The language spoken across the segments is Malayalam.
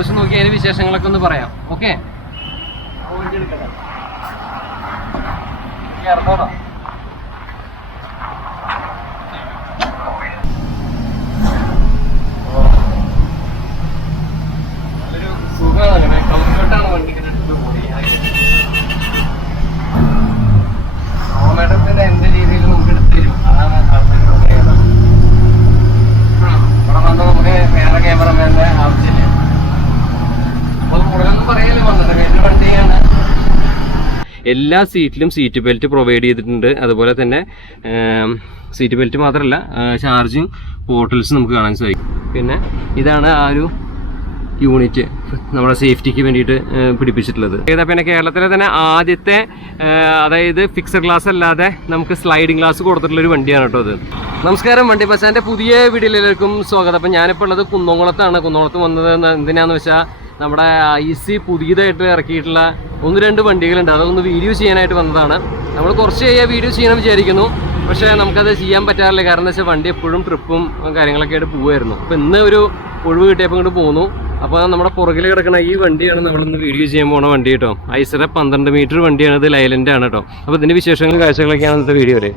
ഓടിച്ച് നോക്കി അതിന്റെ വിശേഷങ്ങളൊക്കെ ഒന്ന് പറയാം. ഓക്കെ, നല്ലൊരു സുഖമാണ്, അങ്ങനെ കംഫർട്ടാണ് വണ്ടി ഇങ്ങനെ എടുത്ത് പോയി. മേഡത്തിന്റെ എന്ത് രീതിയിൽ നമുക്ക് എടുത്ത് തരും, അതാണ് ഇവിടെ വന്ന് നമുക്ക് വേറെ ക്യാമറമാൻ്റെ ആവശ്യമില്ല. അപ്പോൾ കൂടുതലൊന്നും പറയല്ലേ, വന്നിട്ട് വലിയ വണ്ടിയാണ്. എല്ലാ സീറ്റിലും സീറ്റ് ബെൽറ്റ് പ്രൊവൈഡ് ചെയ്തിട്ടുണ്ട്. അതുപോലെ തന്നെ സീറ്റ് ബെൽറ്റ് മാത്രമല്ല, ചാർജിങ് പോർട്ടൽസ് നമുക്ക് കാണാൻ സാധിക്കും. പിന്നെ ഇതാണ് ആ ഒരു യൂണിറ്റ് നമ്മുടെ സേഫ്റ്റിക്ക് വേണ്ടിയിട്ട് പിടിപ്പിച്ചിട്ടുള്ളത്. പിന്നെ കേരളത്തിലെ തന്നെ ആദ്യത്തെ, അതായത് ഫിക്സഡ് ഗ്ലാസ് അല്ലാതെ നമുക്ക് സ്ലൈഡിംഗ് ഗ്ലാസ് കൊടുത്തിട്ടുള്ളൊരു വണ്ടിയാണ് കേട്ടോ അത്. നമസ്കാരം, വണ്ടി ബസാറിൻ്റെ പുതിയ വീഡിയോയിലേക്കും സ്വാഗതം. അപ്പം ഞാനിപ്പോൾ ഉള്ളത് കുന്നംകുളത്താണ്. കുന്നംകുളത്ത് വന്നത് എന്തിനാന്ന് വെച്ചാൽ നമ്മുടെ IC പുതിയതായിട്ട് ഇറക്കിയിട്ടുള്ള 1-2 വണ്ടികളുണ്ട്. അതൊന്ന് വീഡിയോ ചെയ്യാനായിട്ട് വന്നതാണ്. നമ്മൾ കുറച്ച് വീഡിയോ ചെയ്യണം വിചാരിക്കുന്നു, പക്ഷേ നമുക്കത് ചെയ്യാൻ പറ്റാറില്ല. കാരണം എന്താ വെച്ചാൽ വണ്ടി എപ്പോഴും ട്രിപ്പും കാര്യങ്ങളൊക്കെ ആയിട്ട് പോകുമായിരുന്നു. അപ്പോൾ ഇന്ന് ഒരു ഒഴിവ് കിട്ടിയപ്പോൾ ഇങ്ങോട്ട് പോന്നു. അപ്പോൾ നമ്മുടെ പുറകിൽ കിടക്കുന്ന ഈ വണ്ടിയാണ് നമ്മളിന്ന് വീഡിയോ ചെയ്യാൻ പോകുന്ന വണ്ടി കേട്ടോ. ഐസറെ 12 മീറ്റർ വണ്ടിയാണ്, ഇത് ലൈലൻ്റ് ആണ് കേട്ടോ. അപ്പോൾ ഇതിൻ്റെ വിശേഷങ്ങളും കാഴ്ചകളൊക്കെയാണ് ഇന്നത്തെ വീഡിയോയിൽ.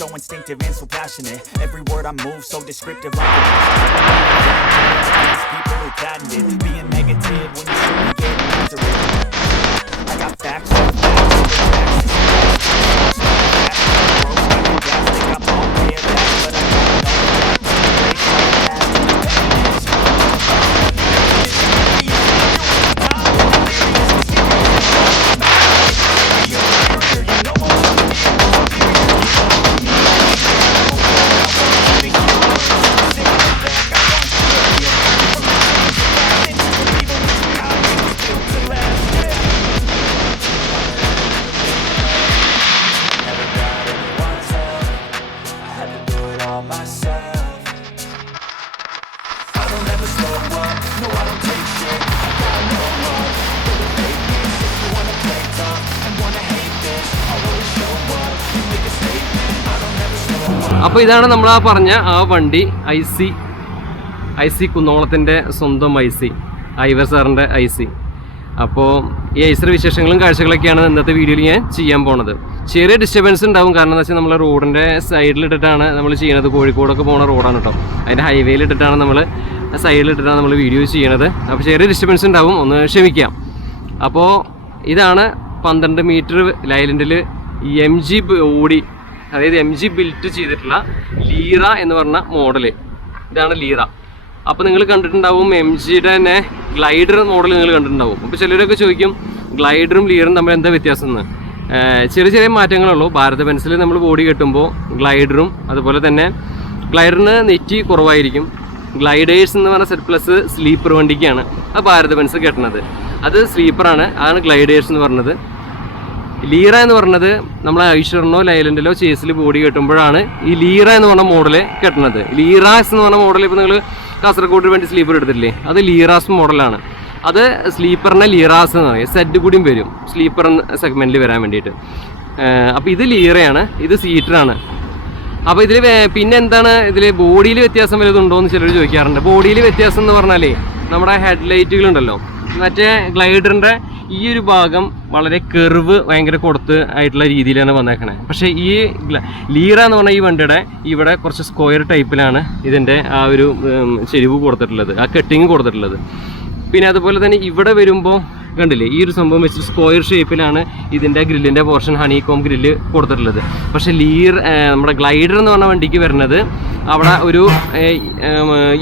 So instinctive and so passionate. Every word I move so descriptive. Like people who patented being negative when you should be getting after it. I got facts. അപ്പോൾ ഇതാണ് നമ്മൾ ആ പറഞ്ഞ ആ വണ്ടി, IC കുന്നംകുളത്തിൻ്റെ സ്വന്തം IC, ഐവർ സാറിൻ്റെ IC. അപ്പോൾ ഈ ഐസർ വിശേഷങ്ങളും കാഴ്ചകളൊക്കെയാണ് ഇന്നത്തെ വീഡിയോയിൽ ഞാൻ ചെയ്യാൻ പോണത്. ചെറിയ ഡിസ്റ്റർബൻസ് ഉണ്ടാവും, കാരണം എന്താ വെച്ചാൽ നമ്മൾ റോഡിൻ്റെ സൈഡിലിട്ടിട്ടാണ് നമ്മൾ ചെയ്യുന്നത്. കോഴിക്കോടൊക്കെ പോകുന്ന റോഡാണ് കേട്ടോ. അതിൻ്റെ ഹൈവേയിലിട്ടിട്ടാണ് നമ്മൾ വീഡിയോ ചെയ്യണത്. അപ്പോൾ ചെറിയ ഡിസ്റ്റർബൻസ് ഉണ്ടാവും, ഒന്ന് ക്ഷമിക്കാം. അപ്പോൾ ഇതാണ് 12 മീറ്റർ ലൈലൻഡിൽ MG ബോഡി, അതായത് MG ബിൽറ്റ് ചെയ്തിട്ടുള്ള ലീറ എന്ന് പറഞ്ഞ മോഡല്. ഇതാണ് ലീറ. അപ്പോൾ നിങ്ങൾ കണ്ടിട്ടുണ്ടാവും MGയുടെ തന്നെ ഗ്ലൈഡർ മോഡൽ നിങ്ങൾ കണ്ടിട്ടുണ്ടാവും. അപ്പോൾ ചിലരൊക്കെ ചോദിക്കും ഗ്ലൈഡറും ലീററും തമ്മിൽ എന്താ വ്യത്യാസം എന്ന്. ചെറിയ ചെറിയ മാറ്റങ്ങളുള്ളൂ. ഭാരത് ബെൻസിൽ നമ്മൾ ബോഡി കെട്ടുമ്പോൾ ഗ്ലൈഡറും അതുപോലെ തന്നെ ഗ്ലൈഡറിന് നെറ്റി കുറവായിരിക്കും. ഗ്ലൈഡേഴ്സ് എന്ന് പറഞ്ഞ സെറ്റ് പ്ലസ് സ്ലീപ്പർ വണ്ടിക്കാണ് ആ ഭാരത് ബെൻസ് കെട്ടുന്നത്. അത് സ്ലീപ്പറാണ്, അതാണ് ഗ്ലൈഡേഴ്സ് എന്ന് പറഞ്ഞത്. ലീറ എന്ന് പറഞ്ഞത് നമ്മൾ ഐഷറിനോ ലൈലൻഡിലോ ചേസിൽ ബോഡി കെട്ടുമ്പോഴാണ് ഈ ലീറ എന്ന് പറഞ്ഞ മോഡല് കെട്ടുന്നത്. ലീറാസ് എന്ന് പറഞ്ഞ മോഡൽ ഇപ്പോൾ നിങ്ങൾ കാസർഗോഡിന് വേണ്ടി സ്ലീപ്പർ എടുത്തിട്ടില്ലേ, അത് ലീറാസ് മോഡലാണ്. അത് സ്ലീപ്പറിനെ ലീറാസ് എന്ന് പറയും. സെഡ് കൂടിയും വരും സ്ലീപ്പർ സെഗ്മെൻറ്റിൽ വരാൻ വേണ്ടിയിട്ട്. അപ്പോൾ ഇത് ലീറയാണ്, ഇത് സീറ്ററാണ്. അപ്പോൾ ഇതിൽ പിന്നെ എന്താണ് ഇതിൽ ബോഡിയിൽ വ്യത്യാസം വല്ലതുണ്ടോ എന്ന് ചിലർ ചോദിക്കാറുണ്ട്. ബോഡിയിൽ വ്യത്യാസം എന്ന് പറഞ്ഞാലേ നമ്മുടെ ഹെഡ്ലൈറ്റുകളുണ്ടല്ലോ, മറ്റേ ഗ്ലൈഡറിൻ്റെ ഈ ഒരു ഭാഗം വളരെ കെർവ് ഭയങ്കര കൊടുത്ത് ആയിട്ടുള്ള രീതിയിലാണ് വന്നേക്കണേ. പക്ഷേ ഈ ലീറ എന്ന് പറഞ്ഞാൽ ഈ വണ്ടിയുടെ ഇവിടെ കുറച്ച് സ്ക്വയർ ടൈപ്പിലാണ് ഇതിൻ്റെ ആ ഒരു ചെരിവ് കൊടുത്തിട്ടുള്ളത്, ആ കട്ടിങ് കൊടുത്തിട്ടുള്ളത്. പിന്നെ അതുപോലെ തന്നെ ഇവിടെ വരുമ്പോൾ കണ്ടില്ലേ ഈ ഒരു സംഭവം വെച്ച് സ്ക്വയർ ഷേപ്പിലാണ് ഇതിൻ്റെ ഗ്രില്ലിൻ്റെ പോർഷൻ ഹണികോം ഗ്രില്ല് കൊടുത്തിട്ടുള്ളത്. പക്ഷേ നമ്മുടെ ഗ്ലൈഡർ എന്ന് പറഞ്ഞ വണ്ടിക്ക് വരുന്നത് അവിടെ ഒരു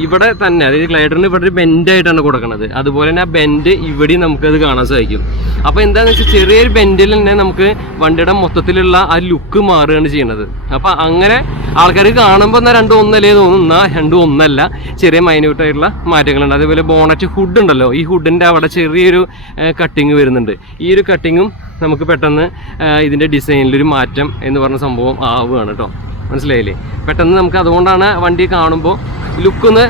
ഇവിടെ തന്നെ, അതായത് ഗ്ലൈഡറിന് ഇവിടെ ഒരു ബെൻഡായിട്ടാണ് കൊടുക്കുന്നത്. അതുപോലെ തന്നെ ആ ബെൻഡ് ഇവിടെയും നമുക്കത് കാണാൻ സാധിക്കും. അപ്പോൾ എന്താണെന്ന് വെച്ചാൽ ചെറിയൊരു ബെൻഡിൽ തന്നെ നമുക്ക് വണ്ടിയുടെ മൊത്തത്തിലുള്ള ആ ലുക്ക് മാറുകയാണ് ചെയ്യുന്നത്. അപ്പോൾ അങ്ങനെ ആൾക്കാർ കാണുമ്പോൾ എന്നാൽ രണ്ടും ഒന്നല്ലേ തോന്നുന്ന രണ്ടും ഒന്നല്ല, ചെറിയ മൈന്യൂട്ടായിട്ടുള്ള മാറ്റങ്ങളുണ്ട്. അതേപോലെ ബോണറ്റ് ഹുഡ് ഉണ്ടല്ലോ, ഈ ഹുഡിൻ്റെ അവിടെ ചെറിയൊരു കട്ടിങ് വരുന്നുണ്ട്. ഈ ഒരു കട്ടിങ്ങും നമുക്ക് പെട്ടെന്ന് ഇതിൻ്റെ ഡിസൈനിലൊരു മാറ്റം എന്ന് പറഞ്ഞ സംഭവം ആവുകയാണ് കേട്ടോ. മനസ്സിലായില്ലേ? പെട്ടെന്ന് നമുക്ക് അതുകൊണ്ടാണ് വണ്ടി കാണുമ്പോൾ ലുക്കൊന്ന്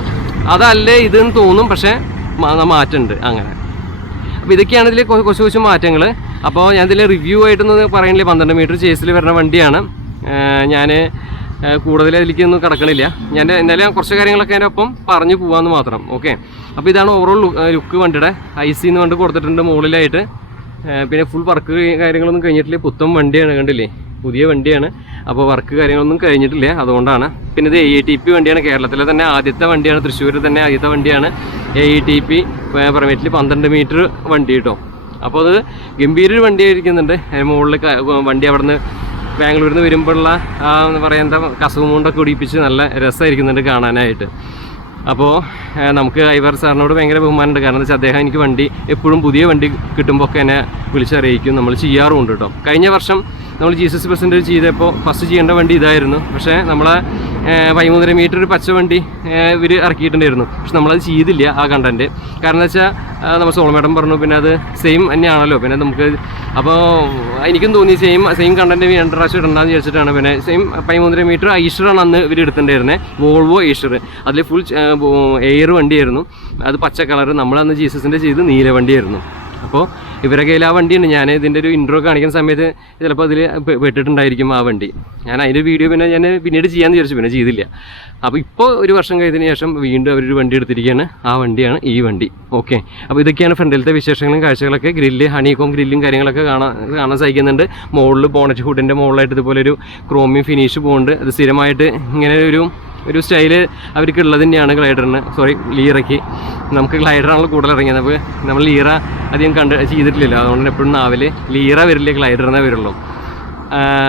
അതല്ലേ ഇതെന്ന് തോന്നും, പക്ഷേ മാറ്റമുണ്ട് അങ്ങനെ. അപ്പോൾ ഇതൊക്കെയാണ് ഇതിൽ കുറച്ച് കുറച്ച് മാറ്റങ്ങൾ. അപ്പോൾ ഞാൻ ഇതിൽ റിവ്യൂ ആയിട്ടൊന്ന് പറയണില്ലേ, 12 മീറ്റർ ചേസിൽ വരുന്ന വണ്ടിയാണ്. ഞാൻ കൂടുതൽ അതിലേക്കൊന്നും കിടക്കണില്ല. ഞാൻ എന്തായാലും കുറച്ച് കാര്യങ്ങളൊക്കെ അതിൻ്റെ ഒപ്പം പറഞ്ഞു പോകാമെന്ന് മാത്രം. ഓക്കെ, അപ്പോൾ ഇതാണ് ഓവറോൾ ലുക്ക് വണ്ടിയുടെ. IC എന്ന് പറഞ്ഞിട്ട് കൊടുത്തിട്ടുണ്ട് മുകളിലായിട്ട്. പിന്നെ ഫുൾ വർക്ക് കാര്യങ്ങളൊന്നും കഴിഞ്ഞിട്ടില്ല, പുത്തൻ വണ്ടിയാണ്, കണ്ടില്ലേ, പുതിയ വണ്ടിയാണ്. അപ്പോൾ വർക്ക് കാര്യങ്ങളൊന്നും കഴിഞ്ഞിട്ടില്ല, അതുകൊണ്ടാണ്. പിന്നെ ഇത് AATP വണ്ടിയാണ്, കേരളത്തിലെ തന്നെ ആദ്യത്തെ വണ്ടിയാണ്, തൃശ്ശൂരിൽ തന്നെ ആദ്യത്തെ വണ്ടിയാണ് AATP പെർമിറ്റിൽ 12 മീറ്റർ വണ്ടി കേട്ടോ. അപ്പോൾ അത് ഗംഭീര ഒരു വണ്ടി ആയിരിക്കുന്നുണ്ട്. മുകളിൽ വണ്ടി അവിടെ നിന്ന് ബാംഗ്ലൂരിൽ നിന്ന് വരുമ്പോഴുള്ള എന്താ പറയുക, എന്താ കസവുമുണ്ടൊക്കെ ഉടിപ്പിച്ച് നല്ല രസമായിരിക്കുന്നുണ്ട് കാണാനായിട്ട്. അപ്പോൾ നമുക്ക് ഐവർ സാറിനോട് ഭയങ്കര ബഹുമാനമുണ്ട്. കാരണം എന്താ വെച്ചാൽ അദ്ദേഹം എനിക്ക് വണ്ടി എപ്പോഴും പുതിയ വണ്ടി കിട്ടുമ്പോൾ ഒക്കെ എന്നെ വിളിച്ചറിയിക്കും, നമ്മൾ ചെയ്യാറുമുണ്ട് കേട്ടോ. കഴിഞ്ഞ വർഷം നമ്മൾ ജീസസ് പ്രസിഡൻറ്റ് ചെയ്തപ്പോൾ ഫസ്റ്റ് ചെയ്യേണ്ട വണ്ടി ഇതായിരുന്നു. പക്ഷേ നമ്മളെ 13 മീറ്റർ ഒരു പച്ച വണ്ടി ഇവർ ഇറക്കിയിട്ടുണ്ടായിരുന്നു. പക്ഷെ നമ്മളത് ചെയ്തില്ല ആ കണ്ടൻറ്റ്. കാരണം എന്താ വെച്ചാൽ നമ്മൾ സോളമേടം പറഞ്ഞു, പിന്നെ അത് സെയിം തന്നെയാണല്ലോ. പിന്നെ നമുക്ക് അപ്പോൾ എനിക്കും തോന്നി സെയിം കണ്ടൻറ്റ് 2 പ്രാവശ്യം ഇടണ്ടെന്ന് വിചാരിച്ചിട്ടാണ്. പിന്നെ സെയിം 13 മീറ്റർ ഐഷറാണ് അന്ന് ഇവർ എടുത്തിട്ടുണ്ടായിരുന്നത്, വോൾവോ ഐഷർ. അതിൽ ഫുൾ എയർ വണ്ടിയായിരുന്നു, അത് പച്ച കളർ. നമ്മളന്ന് ജീസസിൻ്റെ ചെയ്ത് നീല വണ്ടിയായിരുന്നു. അപ്പോൾ ഇവരുടെ കയ്യിൽ ആ വണ്ടിയുണ്ട്. ഞാൻ ഇതിൻ്റെ ഒരു ഇൻട്രോ കാണിക്കുന്ന സമയത്ത് ചിലപ്പോൾ അതിൽ പെട്ടിട്ടുണ്ടായിരിക്കും ആ വണ്ടി. ഞാൻ അതിൻ്റെ വീഡിയോ പിന്നെ ഞാൻ പിന്നീട് ചെയ്യാമെന്ന് വിചാരിച്ചു, പിന്നെ ചെയ്തില്ല. അപ്പോൾ ഇപ്പോൾ ഒരു വർഷം കഴിഞ്ഞതിന് ശേഷം വീണ്ടും അവരൊരു വണ്ടി എടുത്തിരിക്കുകയാണ്. ആ വണ്ടിയാണ് ഈ വണ്ടി. ഓക്കെ, അപ്പോൾ ഇതൊക്കെയാണ് ഫ്രണ്ടിലത്തെ വിശേഷങ്ങളും കാഴ്ചകളൊക്കെ. ഗ്രില്ല് ഹണികോം ഗ്രില്ലും കാര്യങ്ങളൊക്കെ കാണാൻ സാധിക്കുന്നുണ്ട്. മുകളിൽ ബോണറ്റ് ഹുഡിൻ്റെ മുകളിലായിട്ട് ഇതുപോലെ ഒരു ക്രോമിയം ഫിനിഷ് പോകുന്നുണ്ട്. അത് സ്ഥിരമായിട്ട് ഇങ്ങനെ ഒരു സ്റ്റൈല് അവർക്ക് ഉള്ളത് തന്നെയാണ് ഗ്ലൈഡറിന്, ലീറയ്ക്ക്. നമുക്ക് ഗ്ലൈഡറാണല്ലോ കൂടുതൽ ഇറങ്ങിയത്. അപ്പോൾ നമ്മൾ ലീറ അധികം ചെയ്തിട്ടില്ലല്ലോ, അതുകൊണ്ട് എപ്പോഴും നാവില് ലീറ വരില്ല, ഗ്ലൈഡറിനെ വരുള്ളൂ.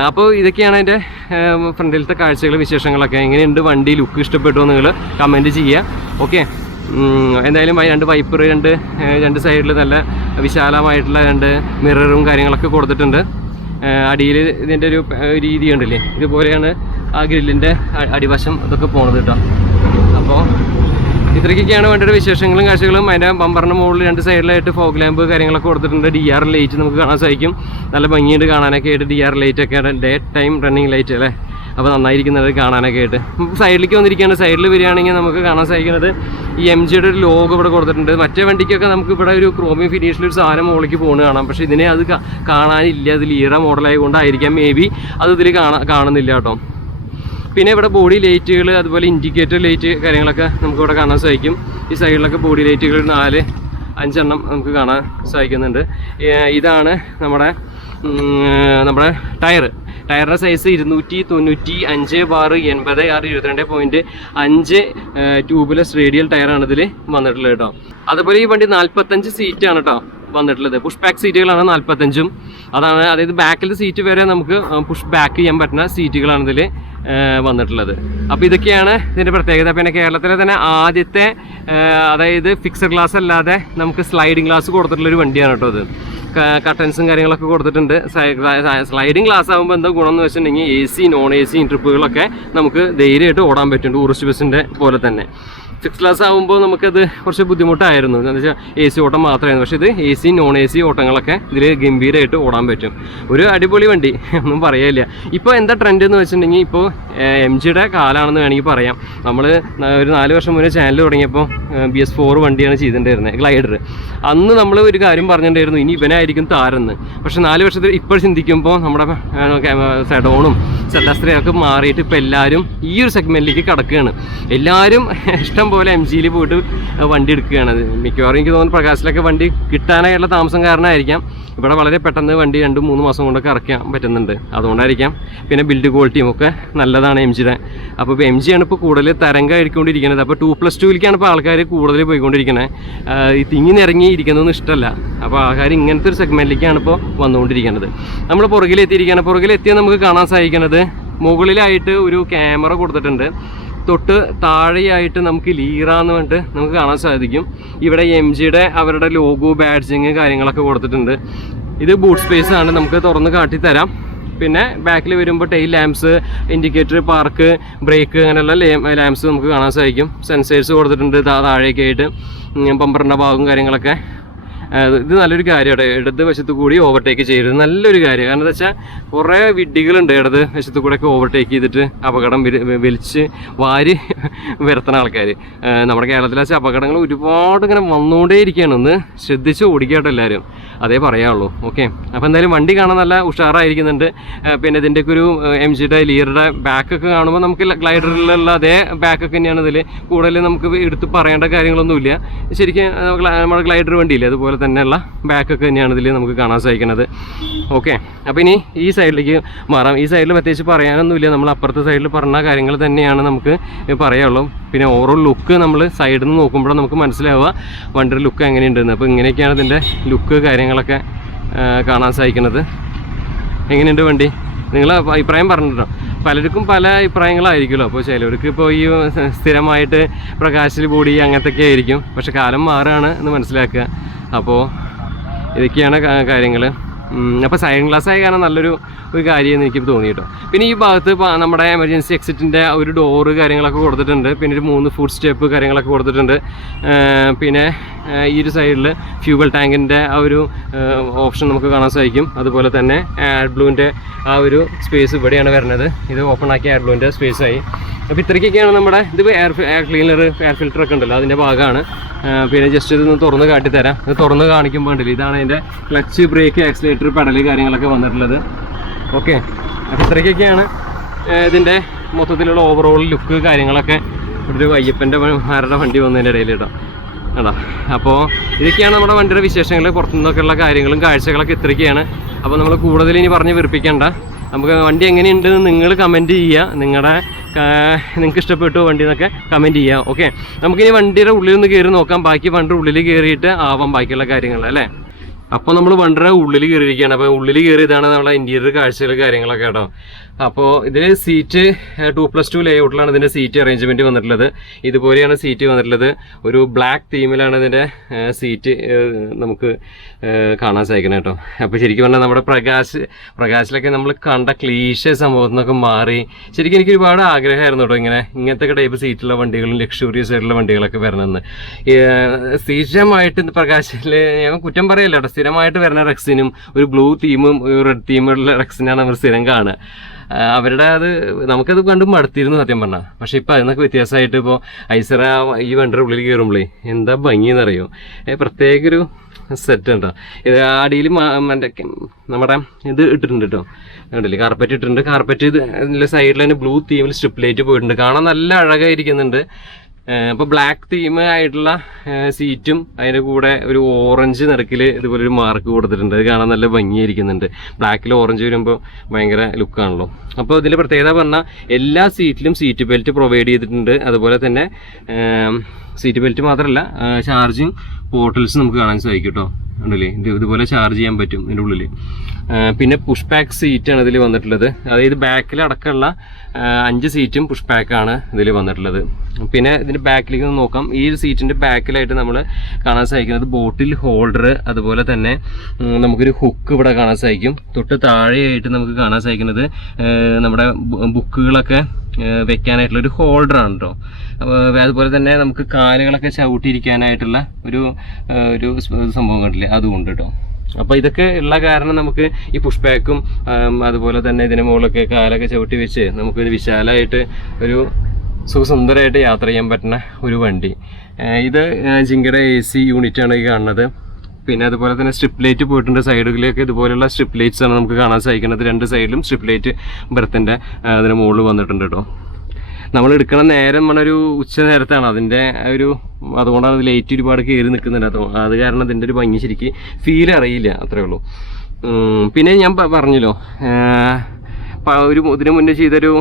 അപ്പോൾ ഇതൊക്കെയാണ് അതിൻ്റെ ഫ്രണ്ടിലത്തെ കാഴ്ചകൾ, വിശേഷങ്ങളൊക്കെ. എങ്ങനെയുണ്ട് വണ്ടി, ലുക്ക് ഇഷ്ടപ്പെട്ടോ നിങ്ങൾ കമൻറ്റ് ചെയ്യുക. ഓക്കെ, എന്തായാലും 2 വൈപ്പർ, രണ്ട് സൈഡിൽ നല്ല വിശാലമായിട്ടുള്ള 2 മിററും കാര്യങ്ങളൊക്കെ കൊടുത്തിട്ടുണ്ട്. അടിയിൽ ഇതിൻ്റെ ഒരു രീതി ഉണ്ടല്ലേ, ഇതുപോലെയാണ് ആ ഗ്രില്ലിൻ്റെ അടിവശം ഇതൊക്കെ പോണത് കേട്ടോ. അപ്പോൾ ഇത്രയ്ക്കൊക്കെയാണ് വണ്ടിയുടെ വിശേഷങ്ങളും കാഴ്ചകളും. അതിൻ്റെ ബമ്പറിന് മുകളിൽ 2 സൈഡിലായിട്ട് ഫോഗ് ലാമ്പ് കാര്യങ്ങളൊക്കെ കൊടുത്തിട്ടുണ്ട്. DR ലൈറ്റ് നമുക്ക് കാണാൻ സാധിക്കും, നല്ല ഭംഗിയുണ്ട് കാണാനൊക്കെ ആയിട്ട്. DR ലൈറ്റൊക്കെ ഡേ ടൈം റണ്ണിങ് ലൈറ്റ് അല്ലേ, അപ്പോൾ നന്നായിരിക്കുന്നത് കാണാനൊക്കെ ആയിട്ട്. സൈഡിലേക്ക് വന്നിരിക്കുകയാണ്. സൈഡിൽ വരികയാണെങ്കിൽ നമുക്ക് കാണാൻ സാധിക്കുന്നത് ഈ MGയുടെ ഒരു ലോഗോ ഇവിടെ കൊടുത്തിട്ടുണ്ട്. മറ്റേ വണ്ടിക്കൊക്കെ നമുക്ക് ഇവിടെ ഒരു ക്രോമിയം ഫിനിഷിലൊരു സാധനം മുകളിലേക്ക് പോകുന്നത് കാണാം. പക്ഷേ ഇതിനെ അത് കാണാനില്ല, അത് ലീറ മോഡലായതുകൊണ്ടായിരിക്കാം മേ ബി അത് ഇതിൽ കാണുന്നില്ല കേട്ടോ. പിന്നെ ഇവിടെ ബോഡി ലൈറ്റുകൾ, അതുപോലെ ഇൻഡിക്കേറ്റർ ലൈറ്റ് കാര്യങ്ങളൊക്കെ നമുക്ക് ഇവിടെ കാണാൻ സാധിക്കും. ഈ സൈഡിലൊക്കെ ബോഡി ലൈറ്റുകൾ 4-5 എണ്ണം നമുക്ക് കാണാൻ സാധിക്കുന്നുണ്ട്. ഇതാണ് നമ്മുടെ ടയറിൻ്റെ സൈസ് 295/80/22.5 ട്യൂബ്ലെസ് റേഡിയൽ ടയറാണ് ഇതിൽ വന്നിട്ടുള്ളത് കേട്ടോ. അതുപോലെ ഈ വണ്ടി 45 സീറ്റാണ് കേട്ടോ വന്നിട്ടുള്ളത്. പുഷ് ബാക്ക് സീറ്റുകളാണ് 45. അതായത് ബാക്കിലെ സീറ്റ് വരെ നമുക്ക് പുഷ് ബാക്ക് ചെയ്യാൻ പറ്റുന്ന സീറ്റുകളാണ് ഇതിൽ വന്നിട്ടുള്ളത്. അപ്പോൾ ഇതൊക്കെയാണ് ഇതിൻ്റെ പ്രത്യേകത. പിന്നെ കേരളത്തിലെ തന്നെ ആദ്യത്തെ അതായത് ഫിക്സഡ് ഗ്ലാസ് അല്ലാതെ നമുക്ക് സ്ലൈഡിങ് ഗ്ലാസ് കൊടുത്തിട്ടുള്ളൊരു വണ്ടിയാണ് കേട്ടോ അത്. കട്ടൻസും കാര്യങ്ങളൊക്കെ കൊടുത്തിട്ടുണ്ട്. സ്ലൈഡിങ് ഗ്ലാസ് ആകുമ്പോൾ എന്താ ഗുണം എന്ന് വെച്ചിട്ടുണ്ടെങ്കിൽ AC നോൺ AC ട്രിപ്പുകളൊക്കെ നമുക്ക് ധൈര്യമായിട്ട് ഓടാൻ പറ്റും, ടൂറിസ്റ്റ് ബസ്സിൻ്റെ പോലെ തന്നെ. ഫിക്സ് ക്ലാസ് ആകുമ്പോൾ നമുക്കത് കുറച്ച് ബുദ്ധിമുട്ടായിരുന്നു, എന്താ വെച്ചാൽ AC ഓട്ടം മാത്രമായിരുന്നു. പക്ഷേ ഇത് AC നോൺ AC ഓട്ടങ്ങളൊക്കെ ഇതിൽ ഗംഭീരമായിട്ട് ഓടാൻ പറ്റും. ഒരു അടിപൊളി വണ്ടി, ഒന്നും പറയാനില്ല. ഇപ്പോൾ എന്താ ട്രെൻഡ് എന്ന് വെച്ചിട്ടുണ്ടെങ്കിൽ ഇപ്പോൾ MGയുടെ കാലമാണെന്ന് വേണമെങ്കിൽ പറയാം. നമ്മൾ ഒരു 4 വർഷം മുന്നേ ചാനൽ തുടങ്ങിയപ്പോൾ BS4 വണ്ടിയാണ് ചെയ്തിട്ടുണ്ടായിരുന്നത്, ഗ്ലൈഡർ. അന്ന് നമ്മൾ ഒരു കാര്യം പറഞ്ഞിട്ടുണ്ടായിരുന്നു, ഇനി ഇവനായിരിക്കും താരെന്ന്. പക്ഷേ 4 വർഷത്തിൽ ഇപ്പോൾ ചിന്തിക്കുമ്പോൾ നമ്മുടെ സെഡോണും സെഡാസ്ത്രയൊക്കെ മാറിയിട്ട് ഇപ്പോൾ എല്ലാവരും ഈ ഒരു സെഗ്മെൻറ്റിലേക്ക് കടക്കുകയാണ്. എല്ലാവരും ഇഷ്ടം പോലെ MGയിൽ പോയിട്ട് വണ്ടി എടുക്കുകയാണ്. മിക്കവാറും എനിക്ക് തോന്നുന്നു പ്രകാശിലൊക്കെ വണ്ടി കിട്ടാനായുള്ള താമസം കാരണമായിരിക്കാം ഇവിടെ വളരെ പെട്ടെന്ന് വണ്ടി 2-3 മാസം കൊണ്ടൊക്കെ ഇറക്കാൻ പറ്റുന്നുണ്ട്. അതുകൊണ്ടായിരിക്കാം. പിന്നെ ബിൽഡ് ക്വാളിറ്റിയും ഒക്കെ നല്ലതാണ് MGയുടെ. അപ്പോൾ ഇപ്പോൾ MG ആണ് ഇപ്പോൾ കൂടുതൽ തരംഗമായിരിക്കൊണ്ടിരിക്കുന്നത്. അപ്പോൾ 2+2ലേക്കാണ് ഇപ്പോൾ ആൾക്കാർ കൂടുതൽ പോയിക്കൊണ്ടിരിക്കുന്നത്. ഈ തിങ്ങി നിറങ്ങി ഇരിക്കുന്നതൊന്നും ഇഷ്ടമല്ല. അപ്പോൾ ആൾക്കാർ ഇങ്ങനത്തെ ഒരു സെഗ്മെൻറ്റിലേക്കാണ് ഇപ്പോൾ വന്നുകൊണ്ടിരിക്കുന്നത്. നമ്മൾ പുറകിലെത്തിയിരിക്കുകയാണ്. പുറകിലെത്തിയാൽ നമുക്ക് കാണാൻ സാധിക്കുന്നത് മുകളിലായിട്ട് ഒരു ക്യാമറ കൊടുത്തിട്ടുണ്ട്. തൊട്ട് താഴെയായിട്ട് നമുക്ക് ലീറ എന്ന് പറഞ്ഞിട്ട് നമുക്ക് കാണാൻ സാധിക്കും. ഇവിടെ MGയുടെ അവരുടെ ലോഗോ ബാഡ്ജിങ് കാര്യങ്ങളൊക്കെ കൊടുത്തിട്ടുണ്ട്. ഇത് ബൂട്ട് സ്പേസ് ആണ്, നമുക്ക് തുറന്ന് കാട്ടിത്തരാം. പിന്നെ ബാക്കിൽ വരുമ്പോൾ tail lamps, indicator, park, brake, അങ്ങനെയുള്ള ലാംപ്സ് നമുക്ക് കാണാൻ സാധിക്കും. സെൻസേഴ്സ് കൊടുത്തിട്ടുണ്ട് താഴേക്ക് ആയിട്ട്. ബമ്പറിൻ്റെ ഭാഗവും കാര്യങ്ങളൊക്കെ. ഇത് നല്ലൊരു കാര്യമാണ്. ഇടത് വശത്ത് കൂടി ഓവർടേക്ക് ചെയ്യരുത്, നല്ലൊരു കാര്യം. കാരണം എന്താ വെച്ചാൽ കുറേ വിഡ്ഢികളുണ്ട് ഇടത് വശത്ത് കൂടെയൊക്കെ ഓവർടേക്ക് ചെയ്തിട്ട് അപകടം വലിച്ച് വാരി വരുത്തുന്ന ആൾക്കാർ. നമ്മുടെ കേരളത്തിൽ വെച്ചാൽ അപകടങ്ങൾ ഒരുപാട് ഇങ്ങനെ വന്നുകൊണ്ടേയിരിക്കുകയാണ്. ഒന്ന് ശ്രദ്ധിച്ച് ഓടിക്കാട്ടോ എല്ലാവരും, അതേ പറയാനുള്ളൂ. ഓക്കെ, അപ്പോൾ എന്തായാലും വണ്ടി കാണാൻ നല്ല ഉഷാറായിരിക്കുന്നുണ്ട്. പിന്നെ ഇതിൻ്റെയൊക്കെ ഒരു MGയുടെ ലീറുടെ ബാക്കൊക്കെ കാണുമ്പോൾ നമുക്ക് ഗ്ലൈഡറിലുള്ള അതേ ബാക്കൊക്കെ തന്നെയാണ് ഇതിൽ. കൂടുതൽ നമുക്ക് എടുത്ത് പറയേണ്ട കാര്യങ്ങളൊന്നുമില്ല. ശരിക്കും നമ്മുടെ ഗ്ലൈഡർ വണ്ടിയില്ലേ അതുപോലെ തന്നെയുള്ള ബാക്കൊക്കെ തന്നെയാണ് ഇതിൽ നമുക്ക് കാണാൻ സാധിക്കുന്നത്. ഓക്കെ, അപ്പോൾ ഇനി ഈ സൈഡിലേക്ക് മാറാം. ഈ സൈഡിൽ പ്രത്യേകിച്ച് പറയാനൊന്നുമില്ല, നമ്മൾ അപ്പുറത്തെ സൈഡിൽ പറഞ്ഞ കാര്യങ്ങൾ തന്നെയാണ് നമുക്ക് പറയാനുള്ളൂ. പിന്നെ ഓവറോൾ ലുക്ക് നമ്മൾ സൈഡിൽ നിന്ന് നോക്കുമ്പോൾ നമുക്ക് മനസ്സിലാവുക വണ്ടിയുടെ ലുക്ക് എങ്ങനെയുണ്ടെന്ന്. അപ്പോൾ ഇങ്ങനെയൊക്കെയാണ് ഇതിൻ്റെ ലുക്ക് കാര്യങ്ങളൊക്കെ കാണാൻ സാധിക്കുന്നത്. എങ്ങനെയുണ്ട് വണ്ടി? നിങ്ങൾ അഭിപ്രായം പറഞ്ഞിട്ടോ. പലർക്കും പല അഭിപ്രായങ്ങളായിരിക്കുമല്ലോ. അപ്പോൾ ചിലവർക്ക് ഇപ്പോൾ ഈ സ്ഥിരമായിട്ട് പ്രകാശിൽ ബോഡി അങ്ങനത്തെയൊക്കെ ആയിരിക്കും. പക്ഷെ കാലം മാറുകയാണ് എന്ന് മനസ്സിലാക്കുക. അപ്പോൾ ഇതൊക്കെയാണ് കാര്യങ്ങൾ. അപ്പോൾ സൈഡ് ഗ്ലാസ് ആയി കാരണം നല്ലൊരു കാര്യമെന്ന് എനിക്ക് തോന്നി കേട്ടോ. പിന്നെ ഈ ഭാഗത്ത് നമ്മുടെ എമർജൻസി എക്സിറ്റിൻ്റെ ഒരു ഡോറ് കാര്യങ്ങളൊക്കെ കൊടുത്തിട്ടുണ്ട്. പിന്നെ ഒരു 3 ഫുഡ് സ്റ്റെപ്പ് കാര്യങ്ങളൊക്കെ കൊടുത്തിട്ടുണ്ട്. പിന്നെ ഈ ഒരു സൈഡിൽ ഫ്യൂവൽ ടാങ്കിൻ്റെ ആ ഒരു ഓപ്ഷൻ നമുക്ക് കാണാൻ സാധിക്കും. അതുപോലെ തന്നെ AdBlueൻ്റെ ആ ഒരു സ്പേസ് ഇവിടെയാണ് വരുന്നത്. ഇത് ഓപ്പൺ ആക്കിയ AdBlueൻ്റെ സ്പേസായി. അപ്പോൾ ഇത്രയ്ക്കൊക്കെയാണ് നമ്മുടെ ഇത് എയർ ക്ലീനർ, എയർ ഫിൽറ്ററൊക്കെ ഉണ്ടല്ലോ അതിൻ്റെ ഭാഗമാണ്. പിന്നെ ജസ്റ്റ് ഇതൊന്ന് തുറന്ന് കാട്ടിത്തരാം. ഇത് തുറന്ന് കാണിക്കുമ്പോൾ ഉണ്ടല്ലോ ഇതാണ് അതിൻ്റെ ക്ലച്ച്, ബ്രേക്ക്, ആക്സിലേറ്റർ, പെഡൽ കാര്യങ്ങളൊക്കെ വന്നിട്ടുള്ളത്. ഓക്കെ, അപ്പോൾ ഇത്രയ്ക്കൊക്കെയാണ് ഇതിൻ്റെ മൊത്തത്തിലുള്ള ഓവറോൾ ലുക്ക് കാര്യങ്ങളൊക്കെ. ഇവിടെ ഒരു അയ്യപ്പൻ്റെ ആരുടെ വണ്ടി വന്നതിൻ്റെ ഇടയിൽ കേട്ടോ കേട്ടോ. അപ്പോൾ ഇതൊക്കെയാണ് നമ്മുടെ വണ്ടിയുടെ വിശേഷങ്ങൾ. പുറത്തുനിന്നൊക്കെയുള്ള കാര്യങ്ങളും കാഴ്ചകളൊക്കെ ഇത്രയ്ക്കാണ്. അപ്പോൾ നമ്മൾ കൂടുതൽ ഇനി പറഞ്ഞ് വെറുപ്പിക്കേണ്ട. നമുക്ക് വണ്ടി എങ്ങനെയുണ്ടെന്ന് നിങ്ങൾ കമൻറ്റ് ചെയ്യുക. നിങ്ങൾക്ക് ഇഷ്ടപ്പെട്ടു വണ്ടി എന്നൊക്കെ കമൻറ്റ് ചെയ്യുക. ഓക്കെ, നമുക്കിനി വണ്ടിയുടെ ഉള്ളിൽ നിന്ന് കയറി നോക്കാം. ബാക്കി വണ്ടിയുടെ ഉള്ളിൽ കയറിയിട്ട് ആവാം ബാക്കിയുള്ള കാര്യങ്ങൾ അല്ലേ. അപ്പോൾ നമ്മൾ വണ്ടിയുടെ ഉള്ളിൽ കയറിയിരിക്കുകയാണ്. അപ്പോൾ ഉള്ളിൽ കയറി ഇതാണ് നമ്മളെ ഇൻറ്റീരിയർ കാഴ്ചകൾ കാര്യങ്ങളൊക്കെ കേട്ടോ. അപ്പോൾ ഇതിൽ സീറ്റ് 2+2 ലേഔട്ടിലാണ് ഇതിൻ്റെ സീറ്റ് അറേഞ്ച്മെൻറ്റ് വന്നിട്ടുള്ളത്. ഇതുപോലെയാണ് സീറ്റ് വന്നിട്ടുള്ളത്. ഒരു ബ്ലാക്ക് തീമിലാണ് ഇതിൻ്റെ സീറ്റ് നമുക്ക് കാണാൻ സാധിക്കുന്നത് കേട്ടോ. അപ്പോൾ ശരിക്കും പറഞ്ഞാൽ നമ്മുടെ പ്രകാശിലൊക്കെ നമ്മൾ കണ്ട ക്ലീശ സംഭവത്തിൽ നിന്നൊക്കെ മാറി ശരിക്കും എനിക്ക് ഒരുപാട് ആഗ്രഹമായിരുന്നു കേട്ടോ ഇങ്ങനത്തെ ടൈപ്പ് സീറ്റുള്ള വണ്ടികളും ലക്ഷൂറിയസ് ആയിട്ടുള്ള വണ്ടികളൊക്കെ വരണമെന്ന്. സ്ഥിരമായിട്ട് പ്രകാശിൽ ഞാൻ കുറ്റം പറയില്ല കേട്ടോ, സ്ഥിരമായിട്ട് വരുന്ന റെക്സിനും ഒരു ബ്ലൂ തീമും റെഡ് തീമുള്ള റെക്സിനാണ് നമ്മൾ സ്ഥിരം കാണുക. അവരുടെ നമുക്കത് കണ്ടും മടുത്തിരുന്നു സത്യം പറഞ്ഞാൽ. പക്ഷെ ഇപ്പം അതിനൊക്കെ വ്യത്യാസമായിട്ട് ഇപ്പോൾ ഐസറ ഈ വണ്ടിയുടെ ഉള്ളിൽ കയറുമ്പോഴേ എന്താ ഭംഗിയെന്നറിയോ, പ്രത്യേക ഒരു സെറ്റ് ഉണ്ടോ. ഇത് അടിയിൽ നമ്മുടെ ഇത് ഇട്ടിട്ടുണ്ട് കേട്ടോ, കണ്ടില്ലേ, കാർപ്പറ്റ് ഇട്ടിട്ടുണ്ട്. കാർപ്പറ്റ് ഇതിൻ്റെ സൈഡിൽ തന്നെ ബ്ലൂ തീമിൽ സ്ട്രിപ്പ് ലൈറ്റ് പോയിട്ടുണ്ട്, കാണാൻ നല്ല അഴകായിരിക്കുന്നുണ്ട്. അപ്പോൾ ബ്ലാക്ക് തീം ആയിട്ടുള്ള സീറ്റും അതിൻ്റെ കൂടെ ഒരു ഓറഞ്ച് നിറക്കിൽ ഇതുപോലെ ഒരു മാർക്ക് കൊടുത്തിട്ടുണ്ട്. അത് കാണാൻ നല്ല ഭംഗിയായിരിക്കുന്നുണ്ട്. ബ്ലാക്കിൽ ഓറഞ്ച് വരുമ്പോൾ ഭയങ്കര ലുക്കാണല്ലോ. അപ്പോൾ ഇതിൻ്റെ പ്രത്യേകത പറഞ്ഞാൽ എല്ലാ സീറ്റിലും സീറ്റ് ബെൽറ്റ് പ്രൊവൈഡ് ചെയ്തിട്ടുണ്ട്. അതുപോലെ തന്നെ സീറ്റ് ബെൽറ്റ് മാത്രമല്ല ചാർജിങ് പോർട്ടൽസ് നമുക്ക് കാണാൻ സാധിക്കും കേട്ടോ, ഉണ്ടല്ലേ. ഇതുപോലെ ചാർജ് ചെയ്യാൻ പറ്റും ഇതിൻ്റെ ഉള്ളിൽ. പിന്നെ പുഷ് ബാക്ക് സീറ്റാണ് ഇതിൽ വന്നിട്ടുള്ളത്. അതായത് ബാക്കിൽ അടക്കമുള്ള 5 സീറ്റും പുഷ് ബാക്കാണ് ഇതിൽ വന്നിട്ടുള്ളത്. പിന്നെ ഇതിൻ്റെ ബാക്കിലേക്ക് നോക്കാം. ഈ സീറ്റിൻ്റെ ബാക്കിലായിട്ട് നമ്മൾ കാണാൻ സാധിക്കുന്നത് ബോട്ടിൽ ഹോൾഡർ, അതുപോലെ തന്നെ നമുക്കൊരു ഹുക്ക് ഇവിടെ കാണാൻ സാധിക്കും. തൊട്ട് താഴെയായിട്ട് നമുക്ക് കാണാൻ സാധിക്കുന്നത് നമ്മുടെ ബുക്കുകളൊക്കെ വെക്കാനായിട്ടുള്ളൊരു ഹോൾഡറാണ് കേട്ടോ. അതുപോലെ തന്നെ നമുക്ക് കാലുകളൊക്കെ ചവിട്ടിയിരിക്കാനായിട്ടുള്ള ഒരു സംഭവം കണ്ടില്ലേ, അതുകൊണ്ട് കേട്ടോ. അപ്പോൾ ഇതൊക്കെ ഉള്ള കാരണം നമുക്ക് ഈ പുഷ് ബാക്കും അതുപോലെ തന്നെ ഇതിന് മുകളിലൊക്കെ കാലൊക്കെ ചവിട്ടി വെച്ച് നമുക്കൊരു വിശാലമായിട്ട് ഒരു സുഖസുന്ദരമായിട്ട് യാത്ര ചെയ്യാൻ പറ്റുന്ന ഒരു വണ്ടി. ഇത് ജിങ്കയുടെ AC യൂണിറ്റാണ് ഈ കാണുന്നത്. പിന്നെ അതുപോലെ തന്നെ സ്ട്രിപ്പ് ലൈറ്റ് പോയിട്ടുണ്ട്. സൈഡുകളിലൊക്കെ ഇതുപോലെയുള്ള സ്ട്രിപ്പ് ലൈറ്റ്സ് ആണ് നമുക്ക് കാണാൻ സാധിക്കുന്നത്. 2 സൈഡിലും സ്ട്രിപ്പ് ലൈറ്റ് ബെർത്തിൻ്റെ അതിന് മുകളിൽ വന്നിട്ടുണ്ട് കേട്ടോ. നമ്മൾ എടുക്കണ നേരം ഒരു ഉച്ച നേരത്താണ് അതിൻ്റെ അതുകൊണ്ടാണ് അത് ലൈറ്റ് ഒരുപാട് കയറി നിൽക്കുന്നുണ്ട്. അത് കാരണം അതിൻ്റെ ഒരു ഭംഗി ശരിക്ക് ഫീൽ അറിയില്ല, അത്രേ ഉള്ളൂ. പിന്നെ ഞാൻ പറഞ്ഞല്ലോ ഇതിനു മുന്നേ ചെയ്തൊരു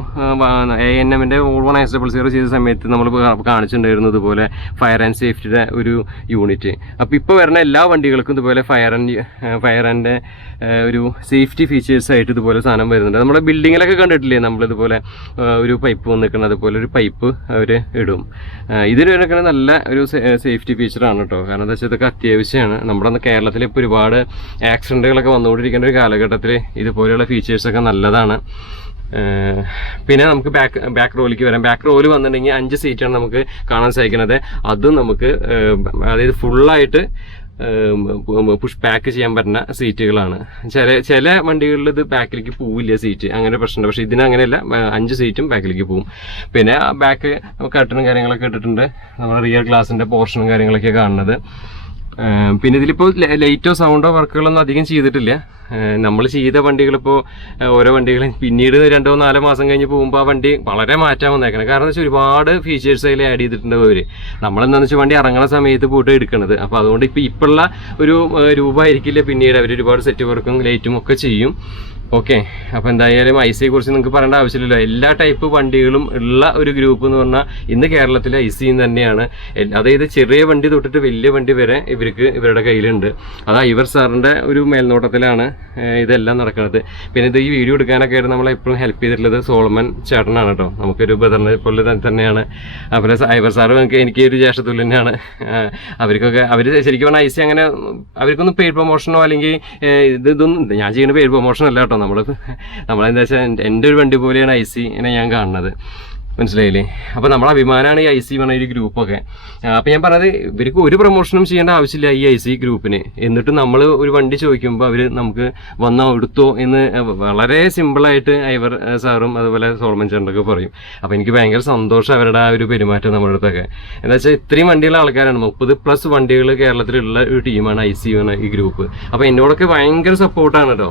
ANMൻ്റെ All-1 ചെയ്ത സമയത്ത് നമ്മൾ കാണിച്ചിട്ടുണ്ടായിരുന്നു ഇതുപോലെ ഫയർ ആൻഡ് സേഫ്റ്റിയുടെ ഒരു യൂണിറ്റ്. അപ്പോൾ ഇപ്പോൾ വരുന്ന എല്ലാ വണ്ടികൾക്കും ഇതുപോലെ ഫയർ ആൻഡ് ഒരു സേഫ്റ്റി ഫീച്ചേഴ്സായിട്ട് ഇതുപോലെ സാധനം വരുന്നുണ്ട്. നമ്മുടെ ബിൽഡിങ്ങിലൊക്കെ കണ്ടിട്ടില്ലേ നമ്മളിതുപോലെ ഒരു പൈപ്പ് വന്നിരിക്കുന്നത്, അതുപോലെ ഒരു പൈപ്പ് അവർ ഇടും. ഇതിനൊക്കെ നല്ല ഒരു സേഫ്റ്റി ഫീച്ചറാണ് കേട്ടോ. കാരണം എന്താ വെച്ചാൽ ഇതൊക്കെ അത്യാവശ്യമാണ്. നമ്മുടെ കേരളത്തിൽ ഇപ്പോൾ ഒരുപാട് ആക്സിഡൻറ്റുകളൊക്കെ വന്നുകൊണ്ടിരിക്കുന്ന ഒരു കാലഘട്ടത്തിൽ ഇതുപോലെയുള്ള ഫീച്ചേഴ്സൊക്കെ നല്ലതാണ്. പിന്നെ നമുക്ക് ബാക്ക് റോയിലേക്ക് വരാം. ബാക്ക് റോയിൽ വന്നിട്ടുണ്ടെങ്കിൽ 5 സീറ്റാണ് നമുക്ക് കാണാൻ സാധിക്കുന്നത്. അതും നമുക്ക് അതായത് ഫുള്ളായിട്ട് പുഷ് പാക്ക് ചെയ്യാൻ പറ്റുന്ന സീറ്റുകളാണ്. ചില വണ്ടികളിൽ ഇത് ബാക്കിലേക്ക് പോവില്ല സീറ്റ്, അങ്ങനെ പ്രശ്നമുണ്ട്. പക്ഷേ ഇതിന് അങ്ങനെയല്ല, 5 സീറ്റും ബാക്കിലേക്ക് പോകും. പിന്നെ ബാക്ക് കർട്ടനും കാര്യങ്ങളൊക്കെ ഇട്ടിട്ടുണ്ട്. നമ്മുടെ റിയർ ഗ്ലാസിൻ്റെ പോർഷനും കാര്യങ്ങളൊക്കെ കാണുന്നത്. പിന്നെ ഇതിലിപ്പോൾ ലൈറ്റോ സൗണ്ടോ വർക്കുകളൊന്നും അധികം ചെയ്തിട്ടില്ല. നമ്മൾ ചെയ്ത വണ്ടികളിപ്പോൾ ഓരോ വണ്ടികളും പിന്നീട് 2-4 മാസം കഴിഞ്ഞ് പോകുമ്പോൾ ആ വണ്ടി വളരെ മാറ്റാൻ വന്നേക്കണം. കാരണം എന്താ വെച്ചാൽ ഒരുപാട് ഫീച്ചേഴ്സ് അതിൽ ആഡ് ചെയ്തിട്ടുണ്ട് അവർ. നമ്മളെന്താണെന്ന് വെച്ചാൽ വണ്ടി ഇറങ്ങുന്ന സമയത്ത് പോയിട്ട് എടുക്കുന്നത്. അപ്പോൾ അതുകൊണ്ട് ഇപ്പോഴുള്ള ഒരു രൂപമായിരിക്കില്ല പിന്നീട് അവർ ഒരുപാട് സെറ്റ് വർക്കും ലൈറ്റും ഒക്കെ ചെയ്യും. ഓക്കെ, അപ്പോൾ എന്തായാലും IC കുറിച്ച് നിങ്ങൾക്ക് പറയേണ്ട ആവശ്യമില്ലല്ലോ. എല്ലാ ടൈപ്പ് വണ്ടികളും ഉള്ള ഒരു ഗ്രൂപ്പ് എന്ന് പറഞ്ഞാൽ ഇന്ന് കേരളത്തിലെ IC തന്നെയാണ്. അതായത് ചെറിയ വണ്ടി തൊട്ടിട്ട് വലിയ വണ്ടി വരെ ഇവരുടെ കയ്യിലുണ്ട്. അത് ഐവർ സാറിൻ്റെ ഒരു മേൽനോട്ടത്തിലാണ് ഇതെല്ലാം നടക്കുന്നത്. പിന്നെ ഇത് ഈ വീഡിയോ എടുക്കാനൊക്കെ ആയിട്ട് നമ്മളെ എപ്പോഴും ഹെൽപ്പ് ചെയ്തിട്ടുള്ളത് സോളമൻ ചേട്ടനാണ് കേട്ടോ. നമുക്കൊരു ബ്രദറിനെ പോലെ തന്നെയാണ്. അപ്പോൾ ഐവർ സാറ് എനിക്ക് ഒരു ജ്യേഷ്ഠത്തുല്യം തന്നെയാണ്. അവർ ശരിക്കും പറഞ്ഞാൽ IC അങ്ങനെ അവർക്കൊന്നും പെയ്ഡ് പ്രൊമോഷനോ അല്ലെങ്കിൽ ഇതൊന്നും ഞാൻ ചെയ്യുന്ന പെയ്ഡ് പ്രൊമോഷൻ അല്ല കേട്ടോ. നമ്മളെന്താ വെച്ചാൽ എൻ്റെ ഒരു വണ്ടി പോലെയാണ് IC ഞാൻ കാണുന്നത്, മനസ്സിലായില്ലേ? അപ്പോൾ നമ്മളെ അഭിമാനമാണ് ഈ IC പറഞ്ഞ ഒരു ഗ്രൂപ്പൊക്കെ. അപ്പോൾ ഞാൻ പറഞ്ഞത് ഇവർക്ക് ഒരു പ്രൊമോഷനും ചെയ്യേണ്ട ആവശ്യമില്ല ഈ IC ഗ്രൂപ്പിന്. എന്നിട്ട് നമ്മൾ ഒരു വണ്ടി ചോദിക്കുമ്പോൾ അവർ നമുക്ക് വന്നോ എടുത്തോ എന്ന് വളരെ സിമ്പിളായിട്ട് ഐവർ സാറും അതുപോലെ സോളമൻ ചേട്ടനൊക്കെ പറയും. അപ്പോൾ എനിക്ക് ഭയങ്കര സന്തോഷം അവരുടെ ആ ഒരു പെരുമാറ്റം നമ്മുടെ അടുത്തൊക്കെ. എന്താ വെച്ചാൽ ഇത്രയും വണ്ടിയുള്ള ആൾക്കാരാണ്, 30+ വണ്ടികൾ കേരളത്തിലുള്ള ഒരു ടീമാണ് IC എന്ന ഈ ഗ്രൂപ്പ്. അപ്പോൾ എന്നോടൊക്കെ ഭയങ്കര സപ്പോർട്ടാണ് കേട്ടോ.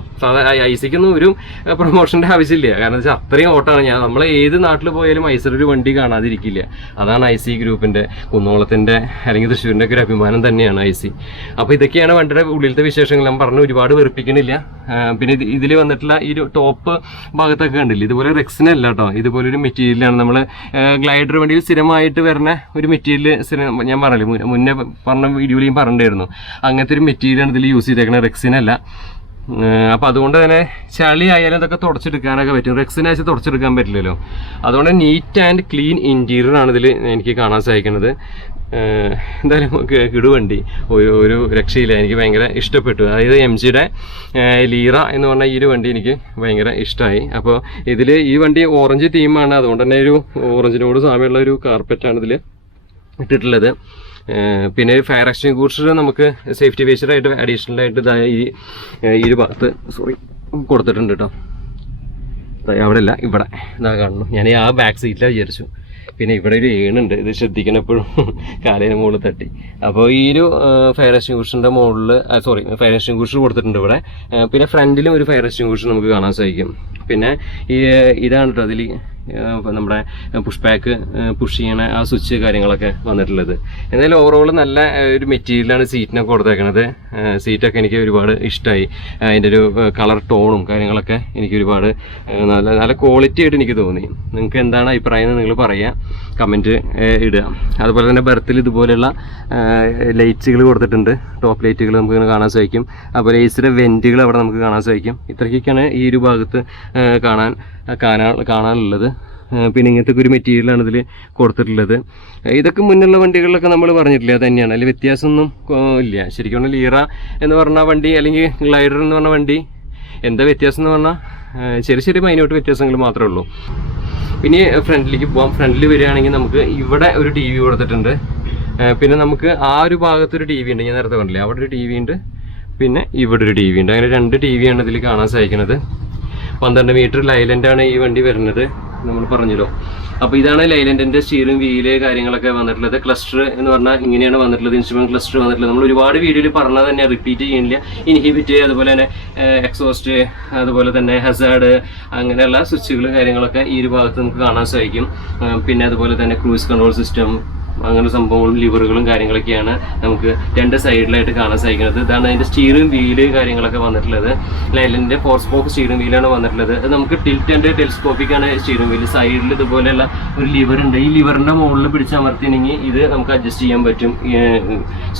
ICക്കൊന്നും ഒരു പ്രൊമോഷൻ്റെ ആവശ്യമില്ല. കാരണം വെച്ചാൽ അത്രയും ഓട്ടമാണ്. നമ്മൾ ഏത് നാട്ടിൽ പോയാലും ഒരു വണ്ടി കാണാതിരിക്കില്ല. അതാണ് IC ഗ്രൂപ്പിന്റെ, കുന്നോളത്തിന്റെ അല്ലെങ്കിൽ തൃശ്ശൂരിന്റെ ഒക്കെ ഒരു അഭിമാനം തന്നെയാണ് IC. അപ്പോൾ ഇതൊക്കെയാണ് വണ്ടിയുടെ ഉള്ളിലത്തെ വിശേഷങ്ങൾ. ഞാൻ പറഞ്ഞു ഒരുപാട് വെറുപ്പിക്കണില്ല. പിന്നെ ഇതിൽ വന്നിട്ടുള്ള ഈ ടോപ്പ് ഭാഗത്തൊക്കെ കണ്ടില്ല, ഇതുപോലെ റെക്സിനല്ല കേട്ടോ, ഇതുപോലെ ഒരു മെറ്റീരിയലാണ്. നമ്മൾ ഗ്ലൈഡർ വണ്ടിയിൽ സ്ഥിരമായിട്ട് വരുന്ന ഒരു മെറ്റീരിയൽ ഞാൻ പറഞ്ഞില്ലേ, മുന്നേ പറഞ്ഞ വീഡിയോയിൽ ഞാൻ പറഞ്ഞിട്ടുണ്ടായിരുന്നു. അങ്ങനത്തെ ഒരു മെറ്റീരിയലാണ് ഇതിൽ യൂസ് ചെയ്തേക്കുന്നത്, റെക്സിനല്ല. അപ്പോൾ അതുകൊണ്ട് തന്നെ ചളി ആയാലും ഇതൊക്കെ തുടച്ചെടുക്കാനൊക്കെ പറ്റും. റെക്സിനയച്ച് തുടച്ചെടുക്കാൻ പറ്റില്ലല്ലോ. അതുകൊണ്ട് നീറ്റ് ആൻഡ് ക്ലീൻ ഇൻറ്റീരിയറാണ് ഇതിൽ എനിക്ക് കാണാൻ സാധിക്കുന്നത്. എന്തായാലും കിടുവണ്ടി ഒരു രക്ഷയില്ല, എനിക്ക് ഭയങ്കര ഇഷ്ടപ്പെട്ടു. അതായത് MGയുടെ ലീറ എന്ന് പറഞ്ഞ ഈ ഒരു വണ്ടി എനിക്ക് ഭയങ്കര ഇഷ്ടമായി. അപ്പോൾ ഇതിൽ ഈ വണ്ടി ഓറഞ്ച് തീമാണ്, അതുകൊണ്ട് തന്നെ ഒരു ഓറഞ്ചിനോട് സാമ്യമുള്ള ഒരു കാർപ്പറ്റാണ് ഇതിൽ ഇട്ടിട്ടുള്ളത്. പിന്നെ ഫയർ എക്സ്റ്റിംഗ്വിഷർ നമുക്ക് സേഫ്റ്റി ഫീച്ചറായിട്ട് അഡീഷണൽ ആയിട്ട് ഈ ഒരു ഭാഗത്ത് കൊടുത്തിട്ടുണ്ട് കേട്ടോ. അവിടെ അല്ല, ഇവിടെ ഇതാ കാണുന്നു. ഞാൻ ആ ബാക്ക് സീറ്റിലാണ് വിചാരിച്ചു. പിന്നെ ഇവിടെ ഒരു ഏണുണ്ട്, ഇത് ശ്രദ്ധിക്കണം എപ്പോഴും, കാലിന് മുകളിൽ തട്ടി. അപ്പോൾ ഈ ഒരു ഫയർ എക്സ്റ്റിംഗ്വിഷറിൻ്റെ മുകളിൽ ഫയർ എക്സ്റ്റിംഗ്വിഷർ കൊടുത്തിട്ടുണ്ട് ഇവിടെ. പിന്നെ ഫ്രണ്ടിലും ഒരു ഫയർ എക്സ്റ്റിംഗ്വിഷർ നമുക്ക് കാണാൻ സാധിക്കും. പിന്നെ ഇതാണ് കേട്ടോ അതിൽ നമ്മുടെ പുഷ് പാക്ക് പുഷ് ചെയ്യണ ആ സ്വിച്ച് കാര്യങ്ങളൊക്കെ വന്നിട്ടുള്ളത്. എന്നാലും ഓവറോൾ നല്ല ഒരു മെറ്റീരിയലാണ് സീറ്റിനൊക്കെ കൊടുത്തേക്കണത്. സീറ്റൊക്കെ എനിക്ക് ഒരുപാട് ഇഷ്ടമായി. അതിൻ്റെ ഒരു കളർ ടോണും കാര്യങ്ങളൊക്കെ എനിക്ക് ഒരുപാട് നല്ല ക്വാളിറ്റി ആയിട്ട് എനിക്ക് തോന്നി. നിങ്ങൾക്ക് എന്താണ് അഭിപ്രായം എന്ന് നിങ്ങൾ പറയുക, കമൻറ്റ് ഇടുക. അതുപോലെ തന്നെ ബർത്തിൽ ഇതുപോലെയുള്ള ലൈറ്റ്സുകൾ കൊടുത്തിട്ടുണ്ട്, ടോപ്പ് ലൈറ്റുകൾ നമുക്ക് കാണാൻ സാധിക്കും. അതുപോലെ AC വെൻറ്റുകൾ അവിടെ നമുക്ക് കാണാൻ സാധിക്കും. ഇത്രയ്ക്കൊക്കെയാണ് ഈ ഒരു ഭാഗത്ത് കാണാനുള്ളത്. പിന്നെ ഇങ്ങനത്തെ ഒരു മെറ്റീരിയലാണ് ഇതിൽ കൊടുത്തിട്ടുള്ളത്. ഇതൊക്കെ മുന്നുള്ള വണ്ടികളിലൊക്കെ നമ്മൾ പറഞ്ഞിട്ടില്ല, അത് തന്നെയാണ്, അതിൽ വ്യത്യാസമൊന്നും ഇല്ല. ശരിക്കും പറഞ്ഞാൽ ലീറ എന്ന് പറഞ്ഞ വണ്ടി അല്ലെങ്കിൽ ഗ്ലൈഡർ എന്ന് പറഞ്ഞ വണ്ടി എന്താ വ്യത്യാസം എന്ന് പറഞ്ഞാൽ ചെറിയ മൈന്യൂട്ട് വ്യത്യാസങ്ങൾ മാത്രമേ ഉള്ളൂ. പിന്നെ ഫ്രണ്ടിലേക്ക് പോകാം. ഫ്രണ്ടിൽ വരികയാണെങ്കിൽ നമുക്ക് ഇവിടെ ഒരു TV കൊടുത്തിട്ടുണ്ട്. പിന്നെ നമുക്ക് ആ ഒരു ഭാഗത്തൊരു TV ഉണ്ട്, ഞാൻ നേരത്തെ പറഞ്ഞില്ലേ, അവിടെ ഒരു TV ഉണ്ട്. പിന്നെ ഇവിടെ ഒരു TV ഉണ്ട്. അങ്ങനെ 2 TV ആണ് ഇതിൽ കാണാൻ സാധിക്കുന്നത്. 12 മീറ്റർ ലൈലൻ്റാണ് ഈ വണ്ടി വരുന്നത്. നമ്മൾ പറഞ്ഞല്ലോ. അപ്പോൾ ഇതാണ് ലൈലൻഡിൻ്റെ സ്റ്റിയറിംഗ് വീല് കാര്യങ്ങളൊക്കെ വന്നിട്ടുള്ളത്. ക്ലസ്റ്റർ എന്ന് പറഞ്ഞാൽ ഇങ്ങനെയാണ് വന്നിട്ടുള്ളത്, ഇൻസ്ട്രുമെന്റ് ക്ലസ്റ്റർ വന്നിട്ടുള്ളത്. നമ്മൾ ഒരുപാട് വീഡിയോയിൽ പറഞ്ഞത് തന്നെ റിപ്പീറ്റ് ചെയ്യുന്നില്ല. ഇൻഹിബിറ്റ്, അതുപോലെ തന്നെ എക്സോസ്റ്റ്, അതുപോലെ തന്നെ ഹസാർഡ്, അങ്ങനെയുള്ള സ്വിച്ചുകൾ കാര്യങ്ങളൊക്കെ ഈ ഒരു ഭാഗത്ത് നമുക്ക് കാണാൻ സാധിക്കും. പിന്നെ അതുപോലെ തന്നെ ക്രൂസ് കൺട്രോൾ സിസ്റ്റം, അങ്ങനെ സംഭവങ്ങളും ലിവറുകളും കാര്യങ്ങളൊക്കെയാണ് നമുക്ക് രണ്ട് സൈഡിലായിട്ട് കാണാൻ സാധിക്കുന്നത്. ഇതാണ് അതിൻ്റെ സ്റ്റിയറിംഗ് വീല് കാര്യങ്ങളൊക്കെ വന്നിട്ടുള്ളത്. ലൈലൻഡിൻ്റെ 4 സ്പോക്ക് സ്റ്റിയറിംഗ് വീലാണ് വന്നിട്ടുള്ളത്. അത് നമുക്ക് ടിൽറ്റ് ആൻഡ് ടെലിസ്കോപ്പിക്കാണ് സ്റ്റിയറിംഗ് വീല്. സൈഡിൽ ഇതുപോലെയുള്ള ഒരു ലിവർ ഉണ്ട്. ഈ ലിവറിൻ്റെ മുകളിൽ പിടിച്ചമർത്തിണെങ്കിൽ ഇത് നമുക്ക് അഡ്ജസ്റ്റ് ചെയ്യാൻ പറ്റും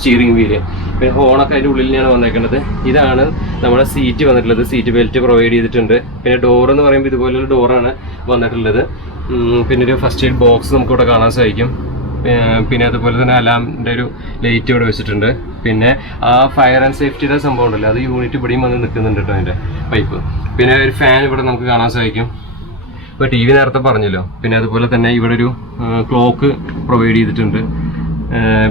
സ്റ്റിയറിംഗ് വീല്. പിന്നെ ഹോണൊക്കെ അതിൻ്റെ ഉള്ളിൽ തന്നെയാണ് വന്നേക്കുന്നത്. ഇതാണ് നമ്മുടെ സീറ്റ് വന്നിട്ടുള്ളത്. സീറ്റ് ബെൽറ്റ് പ്രൊവൈഡ് ചെയ്തിട്ടുണ്ട്. പിന്നെ ഡോർ എന്ന് പറയുമ്പോൾ ഇതുപോലെയുള്ള ഡോറാണ് വന്നിട്ടുള്ളത്. പിന്നെ ഒരു ഫസ്റ്റ് എയ്ഡ് ബോക്സ് നമുക്കിവിടെ കാണാൻ സാധിക്കും. പിന്നെ അതുപോലെ തന്നെ അലാമിൻ്റെ ഒരു ലൈറ്റ് ഇവിടെ വെച്ചിട്ടുണ്ട്. പിന്നെ ആ ഫയർ ആൻഡ് സേഫ്റ്റിയുടെ സംഭവം ഉണ്ടല്ലോ, അത് യൂണിറ്റ് ഇവിടെയും വന്ന് നിൽക്കുന്നുണ്ട് കേട്ടോ, അതിൻ്റെ പൈപ്പ്. പിന്നെ ഒരു ഫാൻ ഇവിടെ നമുക്ക് കാണാൻ സാധിക്കും. ഇപ്പോൾ TV നേരത്തെ പറഞ്ഞല്ലോ. പിന്നെ അതുപോലെ തന്നെ ഇവിടെ ഒരു ക്ലോക്ക് പ്രൊവൈഡ് ചെയ്തിട്ടുണ്ട്.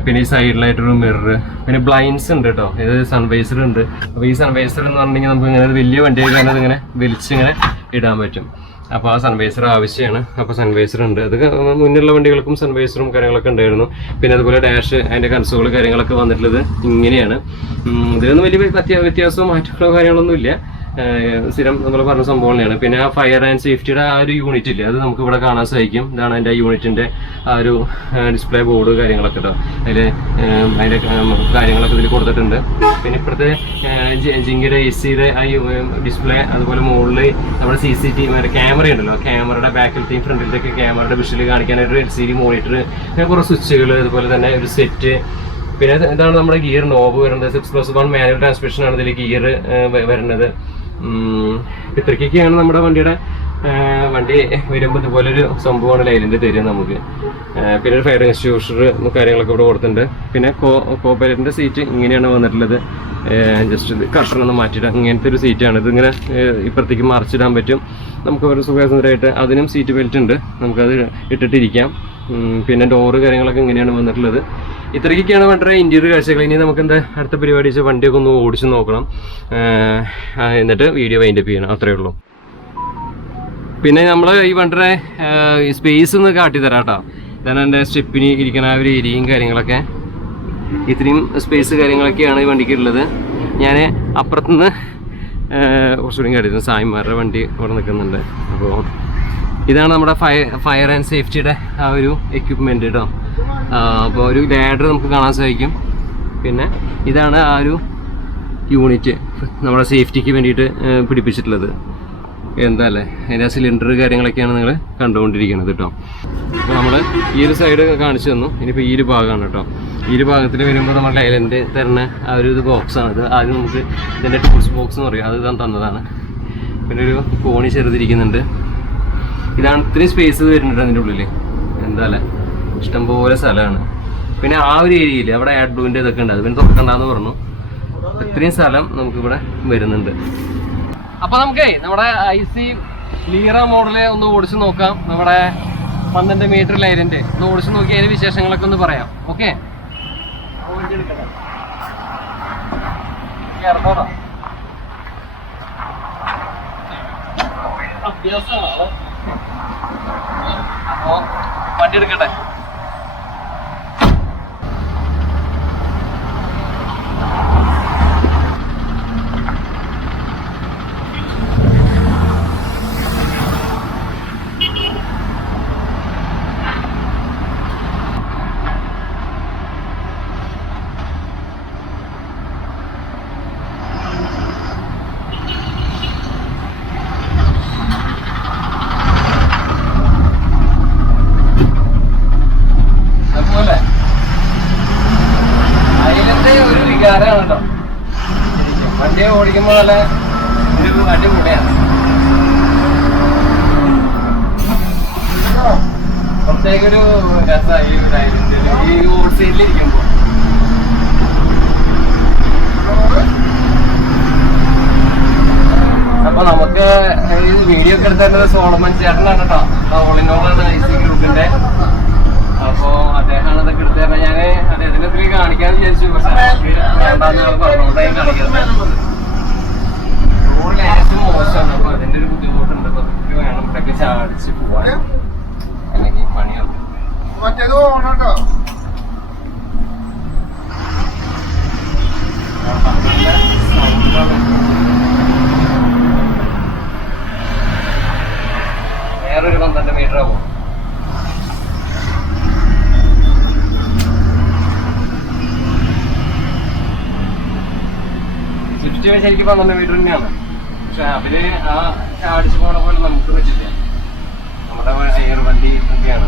പിന്നെ ഈ സൈഡിലായിട്ടൊരു മിറർ, പിന്നെ ബ്ലൈൻഡ്സ് ഉണ്ട് കേട്ടോ. ഇത് സൺവൈസർ ഉണ്ട്. അപ്പോൾ ഈ സൺവൈസർ എന്ന് പറഞ്ഞിട്ടുണ്ടെങ്കിൽ നമുക്ക് ഇങ്ങനെ വലിയ വണ്ടിയായി കാരണം ഇതിങ്ങനെ വലിച്ചിങ്ങനെ ഇടാൻ പറ്റും. അപ്പോൾ ആ സൺവൈസർ ആവശ്യമാണ്. അപ്പോൾ സൺവൈസർ ഉണ്ട്. അത് മുന്നിലുള്ള വണ്ടികൾക്കും സൺവൈസറും കാര്യങ്ങളൊക്കെ ഉണ്ടായിരുന്നു. പിന്നെ അതുപോലെ ഡാഷ്, അതിൻ്റെ കൺസോൾ കാര്യങ്ങളൊക്കെ വന്നിട്ടുള്ളത് ഇങ്ങനെയാണ്. ഇതിലൊന്നും വലിയ വ്യത്യാസവും മാറ്റങ്ങളോ കാര്യങ്ങളൊന്നും ഇല്ല. സ്ഥിരം നമ്മൾ പറഞ്ഞ സംഭവം തന്നെയാണ്. പിന്നെ ആ ഫയർ ആൻഡ് സേഫ്റ്റിയുടെ ആ ഒരു യൂണിറ്റ് ഇല്ലേ, അത് നമുക്ക് ഇവിടെ കാണാൻ സാധിക്കും. ഇതാണ് അതിൻ്റെ ആ യൂണിറ്റിൻ്റെ ആ ഒരു ഡിസ്പ്ലേ ബോർഡ് കാര്യങ്ങളൊക്കെ കേട്ടോ. അതിൻ്റെ കാര്യങ്ങളൊക്കെ ഇതിൽ കൊടുത്തിട്ടുണ്ട്. പിന്നെ ഇപ്പോഴത്തെ ജിങ്കിയുടെ AC-യുടെ ആ ഡിസ്പ്ലേ, അതുപോലെ മുകളിൽ നമ്മുടെ CCTV ക്യാമറ ഉണ്ടല്ലോ, ക്യാമറയുടെ ബാക്കിലത്തെയും ഫ്രണ്ടിലത്തെയൊക്കെ ക്യാമറയുടെ വിഷ്വൽ കാണിക്കാനായിട്ട് LCD മോണിറ്റർ, പിന്നെ കുറേ സ്വിച്ചുകൾ, അതുപോലെ തന്നെ ഒരു സെറ്റ്. പിന്നെ ഇതാണ് നമ്മുടെ ഗിയർ നോബ് വരുന്നത്. 6+1 മാനുവൽ ട്രാൻസ്മിഷനാണ് ഇതിൽ ഗിയർ വരുന്നത്. ഇത്രയ്ക്കൊക്കെയാണ് നമ്മുടെ വണ്ടി വരുമ്പോൾ ഇതുപോലൊരു സംഭവമാണ് ലൈലൻഡ് തരിക നമുക്ക്. പിന്നെ ഒരു ഫയർ എക്സ്റ്റിങ്ക്വിഷർ കാര്യങ്ങളൊക്കെ ഇവിടെ കൊടുത്തിട്ടുണ്ട്. പിന്നെ കോ പൈലറ്റിൻ്റെ സീറ്റ് ഇങ്ങനെയാണ് വന്നിട്ടുള്ളത്. ജസ്റ്റ് ഇത് കട്ടറൊന്ന് മാറ്റിയിടാം. ഇങ്ങനത്തെ ഒരു സീറ്റാണ്. ഇതിങ്ങനെ ഇപ്പുറത്തേക്ക് മറിച്ചിടാൻ പറ്റും നമുക്ക് ഒരു സുഖസുന്ദരമായിട്ട്. അതിനും സീറ്റ് ബെൽറ്റ് ഉണ്ട്, നമുക്കത് ഇട്ടിട്ടിരിക്കാം. പിന്നെ ഡോറ് കാര്യങ്ങളൊക്കെ ഇങ്ങനെയാണ് വന്നിട്ടുള്ളത്. ഇത്രയ്ക്കൊക്കെയാണ് വണ്ടിയുടെ ഇൻറ്റീരിയർ കാഴ്ചകൾ. ഇനി നമുക്ക് എന്താ അടുത്ത പരിപാടി വെച്ചാൽ വണ്ടിയൊക്കെ ഒന്ന് ഓടിച്ച് നോക്കണം, എന്നിട്ട് വീഡിയോ വൈൻഡപ്പ് ചെയ്യണം. അത്രയേ ഉള്ളൂ. പിന്നെ നമ്മൾ ഈ വണ്ടിയുടെ സ്പേസ് ഒന്ന് കാട്ടിത്തരാം കേട്ടോ. ഇതാണ് എൻ്റെ സ്റ്റെപ്പിന് ഇരിക്കുന്ന ആ ഒരു ഏരിയയും കാര്യങ്ങളൊക്കെ. ഇത്രയും സ്പേസ് കാര്യങ്ങളൊക്കെയാണ് ഈ വണ്ടിക്കുള്ളത്. ഞാൻ അപ്പുറത്തുനിന്ന് കുറച്ചുകൂടി കാട്ടിയിരുന്നു. സായിമാരുടെ വണ്ടി ഇവിടെ നിൽക്കുന്നുണ്ട്. അപ്പോൾ ഇതാണ് നമ്മുടെ ഫയർ ആൻഡ് സേഫ്റ്റിയുടെ ആ ഒരു എക്യുപ്മെൻറ്റ് കേട്ടോ. അപ്പോൾ ഒരു ലാഡർ നമുക്ക് കാണാൻ സാധിക്കും. പിന്നെ ഇതാണ് ആ ഒരു യൂണിറ്റ് നമ്മുടെ സേഫ്റ്റിക്ക് വേണ്ടിയിട്ട് പിടിപ്പിച്ചിട്ടുള്ളത്. എന്താ അല്ലേ, അതിൻ്റെ സിലിണ്ടർ കാര്യങ്ങളൊക്കെയാണ് നിങ്ങൾ കണ്ടുകൊണ്ടിരിക്കുന്നത് കേട്ടോ. അപ്പോൾ നമ്മൾ ഈ ഒരു സൈഡ് കാണിച്ചു തന്നു. ഇനിയിപ്പോൾ ഈ ഒരു ഭാഗമാണ് കേട്ടോ. ഈ ഒരു ഭാഗത്തിൽ വരുമ്പോൾ നമ്മൾ ലൈലൻഡ് തരുന്ന ആ ഒരു ഇത് ബോക്സാണിത്. ആദ്യം നമുക്ക് ഇതിൻ്റെ ടൂൾസ് ബോക്സ് എന്ന് പറയും, അത് തന്നതാണ്. പിന്നെ ഒരു കോണി ചെറുതിരിക്കുന്നുണ്ട്. ഇതാണ് ഇത്രയും സ്പേസ് വരുന്നുണ്ട് അതിൻ്റെ ഉള്ളിൽ. എന്താ അല്ലേ, ഇഷ്ടംപോലെ സ്ഥലമാണ്. പിന്നെ ആ ഒരു ഏരിയയിൽ അവിടെ AdBlueൻ്റെ ഇതൊക്കെ ഉണ്ട്, അത് പിന്നെ തുറക്കണ്ടെന്ന് പറഞ്ഞു. ഇത്രയും സ്ഥലം നമുക്കിവിടെ വരുന്നുണ്ട്. അപ്പോൾ നമുക്ക് നമ്മുടെ IC ലീറ മോഡല് ഒന്ന് ഓടിച്ച് നോക്കാം. നമ്മുടെ 12 മീറ്റർ ലൈലൻഡ് ഒന്ന് ഓടിച്ച് നോക്കി അതിൻ്റെ വിശേഷങ്ങളൊക്കെ ഒന്ന് പറയാം. ഓക്കെ, അഭ്യാസമാണ്. അപ്പോൾ വണ്ടി എടുക്കട്ടെ. വണ്ടി ഓടിക്കുമ്പോൾ നല്ല ഒരു അടിപൊളിയാണ്. പ്രത്യേകൊരു രസമായി ഈ റോഡ് സൈഡിലിരിക്കുമ്പോൾ. അപ്പൊ നമുക്ക് ഈ വീഡിയോ ഒക്കെ എടുത്തേണ്ടത് സോളമൻ ചേട്ടനാണ് കേട്ടോ. ഓളിനോളാണ് IC ഗ്രൂപ്പിന്റെ. അപ്പോ അദ്ദേഹമാണ് ഇതൊക്കെ എടുത്തു തരുന്നത്. ഞാൻ അദ്ദേഹത്തിന്റെ ഒത്തിരി കാണിക്കാന്ന് വിചാരിച്ചു, പക്ഷെ വേണ്ടാന്ന് പറഞ്ഞുകൊണ്ടേ കാണിക്കുന്നത്. റോഡ് ലേശം മോശമാണ്. അപ്പൊ അതിന്റെ ഒരു ബുദ്ധിമുട്ടുണ്ട്. അപ്പൊ ഒത്തിരി വേണം. ഇതൊക്കെ ചാടിച്ച് പോവാൻ അല്ലെങ്കിൽ പണിയാവും. മറ്റേത് ഓണട്ടോ വേറൊരു 12 മീറ്റർ ആവും. സ്വിഫ്റ്റ് ശരിക്കും 12 മീറ്റർ തന്നെയാണ്. പക്ഷെ അവര് ആ ചാടിച്ച് പോണ പോലെ നമുക്ക് പറ്റില്ല. നമ്മുടെ എയർ വണ്ടി ഒക്കെയാണ്.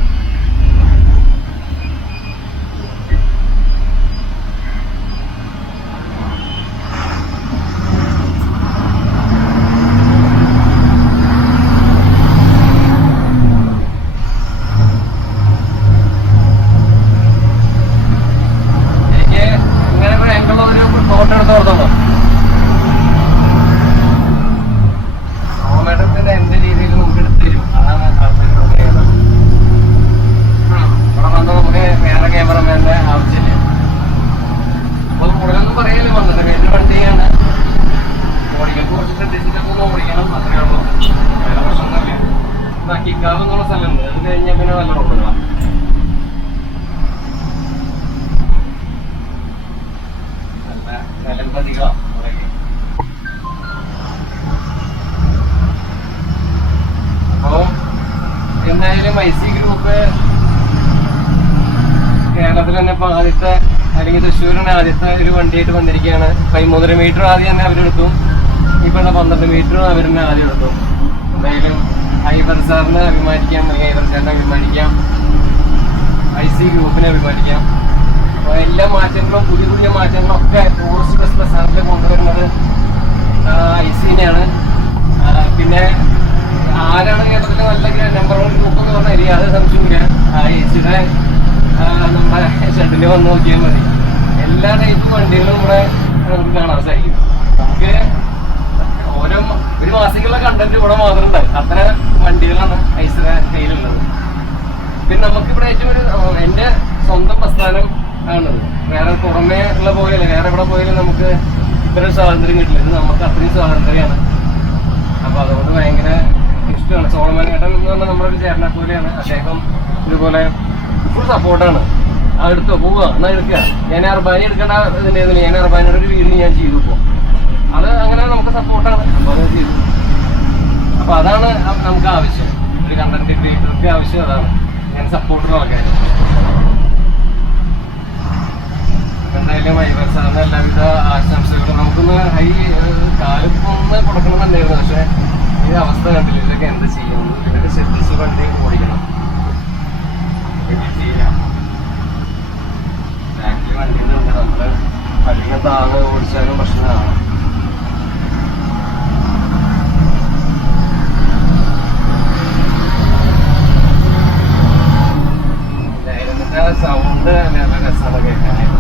കിക്കാവെന്നുള്ള സ്ഥലമുണ്ട്. അത് കഴിഞ്ഞാൽ പിന്നെ നല്ല റോഡുകളാണ്. അപ്പോ എന്തായാലും IC ഗ്രൂപ്പ് കേരളത്തിൽ തന്നെ ഇപ്പൊ ആദ്യത്തെ, അല്ലെങ്കിൽ തൃശ്ശൂരിന് ആദ്യത്തെ ഒരു വണ്ടിയായിട്ട് വന്നിരിക്കുകയാണ്. 13 മീറ്റർ ആദ്യം തന്നെ അവരെടുത്തു. ഇപ്പൊ 12 മീറ്ററും അവർ തന്നെ ആദ്യം എടുത്തു. എന്തായാലും ഐവർ സാറിനെ അഭിമാനിക്കാം, ഐവർ ചേട്ടനെ അഭിമാനിക്കാം, IC ഗ്രൂപ്പിനെ അഭിമാനിക്കാം. അപ്പോൾ എല്ലാ മാറ്റങ്ങളും, പുതിയ പുതിയ മാറ്റങ്ങളൊക്കെ ടൂറിസ്റ്റ് ബസ് പ്രസ്ഥാനത്തിൽ കൊണ്ടുവരുന്നത് ICനെയാണ്. പിന്നെ ആരാണ് കേരളത്തിലെ നല്ല നമ്പർ 1 ഗ്രൂപ്പ് എന്ന് പറഞ്ഞാൽ അത് സംശയമില്ല. ICയുടെ നമ്മുടെ ഷെഡിൽ വന്ന് നോക്കിയാൽ മതി. എല്ലാ ടൈപ്പ് വണ്ടികളും ഇവിടെ നമുക്ക് കാണാൻ സാധിക്കും. നമുക്ക് ഒരു മാസികയുള്ള കണ്ടന്റ് ഇവിടെ മാത്രം ഉണ്ടാവും. അത്ര വണ്ടികളാണ് ICയുടെ കയ്യിലുള്ളത്. പിന്നെ നമുക്കിവിടെ ഏറ്റവും എൻ്റെ സ്വന്തം പ്രസ്ഥാനം ആണത്. വേറെ പുറമേ ഉള്ള പോലെയല്ല, വേറെ എവിടെ പോയാലും നമുക്ക് ഇത്രയും സ്വാതന്ത്ര്യം കിട്ടില്ല. ഇത് നമുക്ക് അത്രയും സ്വാതന്ത്ര്യമാണ്. അപ്പോൾ അതുകൊണ്ട് ഭയങ്കര ഇഷ്ടമാണ്. സോളമൻ ഏട്ടൻ എന്ന് പറഞ്ഞാൽ നമ്മളൊരു ചേട്ടനെ പോലെയാണ്. അദ്ദേഹം ഇതുപോലെ ഫുൾ സപ്പോർട്ടാണ്. എടുത്തോ, പോവുക, എന്നാൽ എടുക്കുക. ഞാൻ അർബാനി എടുക്കേണ്ട ഇതിൻ്റെ ഞാൻ അർബാനിയുടെ ഒരു വീഡിയോ ഞാൻ ചെയ്തു. ഇപ്പോൾ അത് അങ്ങനെ നമുക്ക് സപ്പോർട്ടാണ്. അപ്പോൾ അത് ചെയ്തു. അപ്പോൾ അതാണ് നമുക്ക് ആവശ്യം. ഒരു കണ്ടന്റ് ക്രിയേറ്റർക്ക് ആവശ്യം അതാണ്. ഞാൻ സപ്പോർട്ട് നോക്കാൻ. എന്തായാലും ഐവർ സാറിന് എല്ലാവിധ ആശംസകളും. നമുക്കൊന്ന് കാലിപ്പൊന്ന് കൊടുക്കണമെന്നുണ്ടായിരുന്നു. പക്ഷേ ഈ അവസ്ഥ കണ്ടില്ല. ഇതൊക്കെ എന്ത് ചെയ്യുന്നു? ഇതൊക്കെ ശ്രദ്ധിച്ച് വണ്ടി ഓടിക്കണം. ചെയ്യാം. ബാക്കിൽ വണ്ടികളുണ്ട്. നമ്മൾ അധികം താങ്ങ് ഓടിച്ചാലും പ്രശ്നമാണ്. സൗണ്ട് നല്ല രസമാണ് കേൾക്കാനായിട്ട്.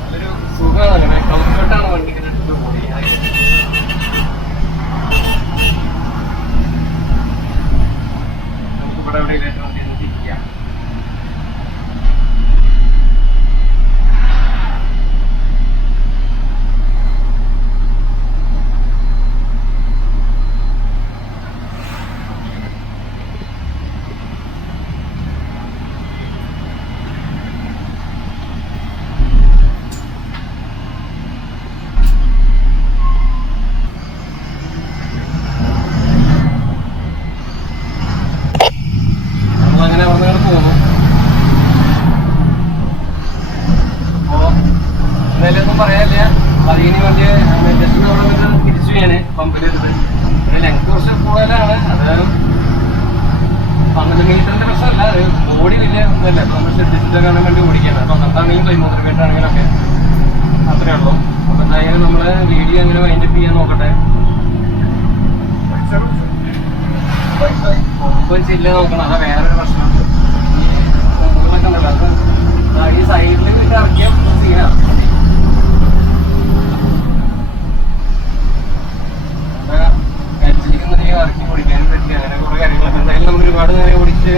നല്ലൊരു സുഖമാണ്. അങ്ങനെ കംഫർട്ടാണ് വണ്ടി ഇങ്ങനെ ഇട്ട് കൂടി. നമുക്കിവിടെ എവിടെയായിട്ട് വണ്ടി ഒന്ന് തിരിക്കാം. പറയാനില്ല. അതിന് വേണ്ടി ജസ്റ്റ് അവിടെ തിരിച്ചു ചെയ്യാന് പമ്പിലെടുത്ത് ലെങ്ത് കുറച്ച് കൂടുതലാണ്. അത് 12 മീറ്ററിന്റെ പ്രശ്നമല്ല. അത് ബോഡി വലിയ ഇതല്ല. നമ്മൾ ശ്രദ്ധിച്ചിട്ട് കാണാൻ വേണ്ടി ഓടിക്കണം. 12 ആണെങ്കിലും 13 മീറ്റർ ആണെങ്കിലൊക്കെ അത്രേ ഉള്ളൂ. അപ്പൊ എന്തായാലും നമ്മള് വീഡിയോ അങ്ങനെ വൈൻഡപ്പ് ചെയ്യാൻ നോക്കട്ടെ. ചില്ല നോക്കണം. അതാ വേറൊരു പ്രശ്നമുണ്ട്. ഈ മുകളിലൊക്കെ ഉണ്ടല്ലോ, അത് ഈ സൈഡിൽ ഇട്ട് ഇറക്കിയ സീനാണ്. ഇറക്കി ഓടിക്കാനും പറ്റില്ല. അങ്ങനെ കുറെ കാര്യങ്ങളൊക്കെ. എന്തായാലും നമ്മൾ ഒരുപാട് നേരം ഓടിച്ച്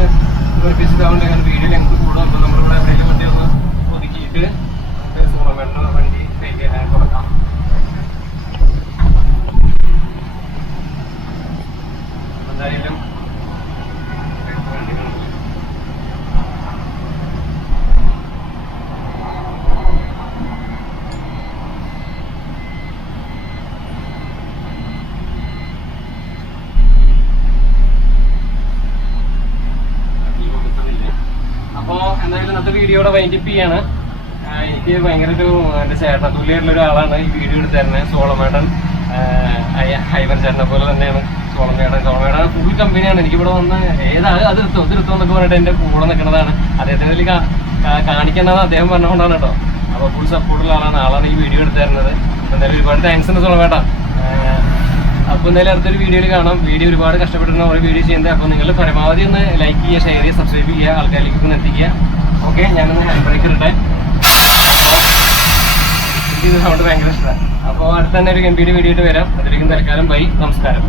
വീഡിയോയുടെ വൈൻഡപ്പ് ചെയ്യാണ്. എനിക്ക് ഭയങ്കര എൻ്റെ ചേട്ടത്തുള്ളിയായിട്ടുള്ള ഒരാളാണ് ഈ വീഡിയോ എടുത്ത് തരുന്നത്. സോളമേടൻ ഹൈവർ ചേട്ടനെ പോലെ തന്നെയാണ് സോളമേടൻ ഫുൾ കമ്പനിയാണ്. എനിക്കിവിടെ വന്ന് അത് എടുത്തോ എന്നൊക്കെ പറഞ്ഞിട്ട് എൻ്റെ കൂടെ നിൽക്കുന്നതാണ്. അദ്ദേഹത്തിന് കാണിക്കേണ്ടത് അദ്ദേഹം പറഞ്ഞുകൊണ്ടാണ് കേട്ടോ. അപ്പോൾ ഫുൾ സപ്പോർട്ടുള്ള ആളാണ് ഈ വീഡിയോ എടുത്ത് തരുന്നത്. എന്തായാലും ഒരുപാട് താങ്ക്സ് ഉണ്ട് സോളമേട്ടാ. അപ്പോൾ എന്തായാലും അടുത്തൊരു വീഡിയോയിൽ കാണാം. വീഡിയോ ഒരുപാട് കഷ്ടപ്പെട്ടിട്ടാണ് ഓരോ വീഡിയോ ചെയ്യുന്നത്. അപ്പോൾ നിങ്ങൾ പരമാവധി ഒന്ന് ലൈക്ക് ചെയ്യുക, ഷെയർ ചെയ്യുക, സബ്സ്ക്രൈബ് ചെയ്യുക, ആൾക്കാരിലേക്ക് ഒന്ന് എത്തിക്കുക. ഓക്കെ, ഞാനൊന്ന് ഹാൻഡ് ബ്രേക്ക് ഇട്ടെ. അപ്പോൾ ഇത് സൗണ്ട് ഭയങ്കര ഇഷ്ടമാണ്. അപ്പോൾ അടുത്ത തന്നെ ഒരു ഗംഭീര വീഡിയോ ആയിട്ട് വരാം. അതിലേക്കും തൽക്കാലം ബൈ, നമസ്കാരം.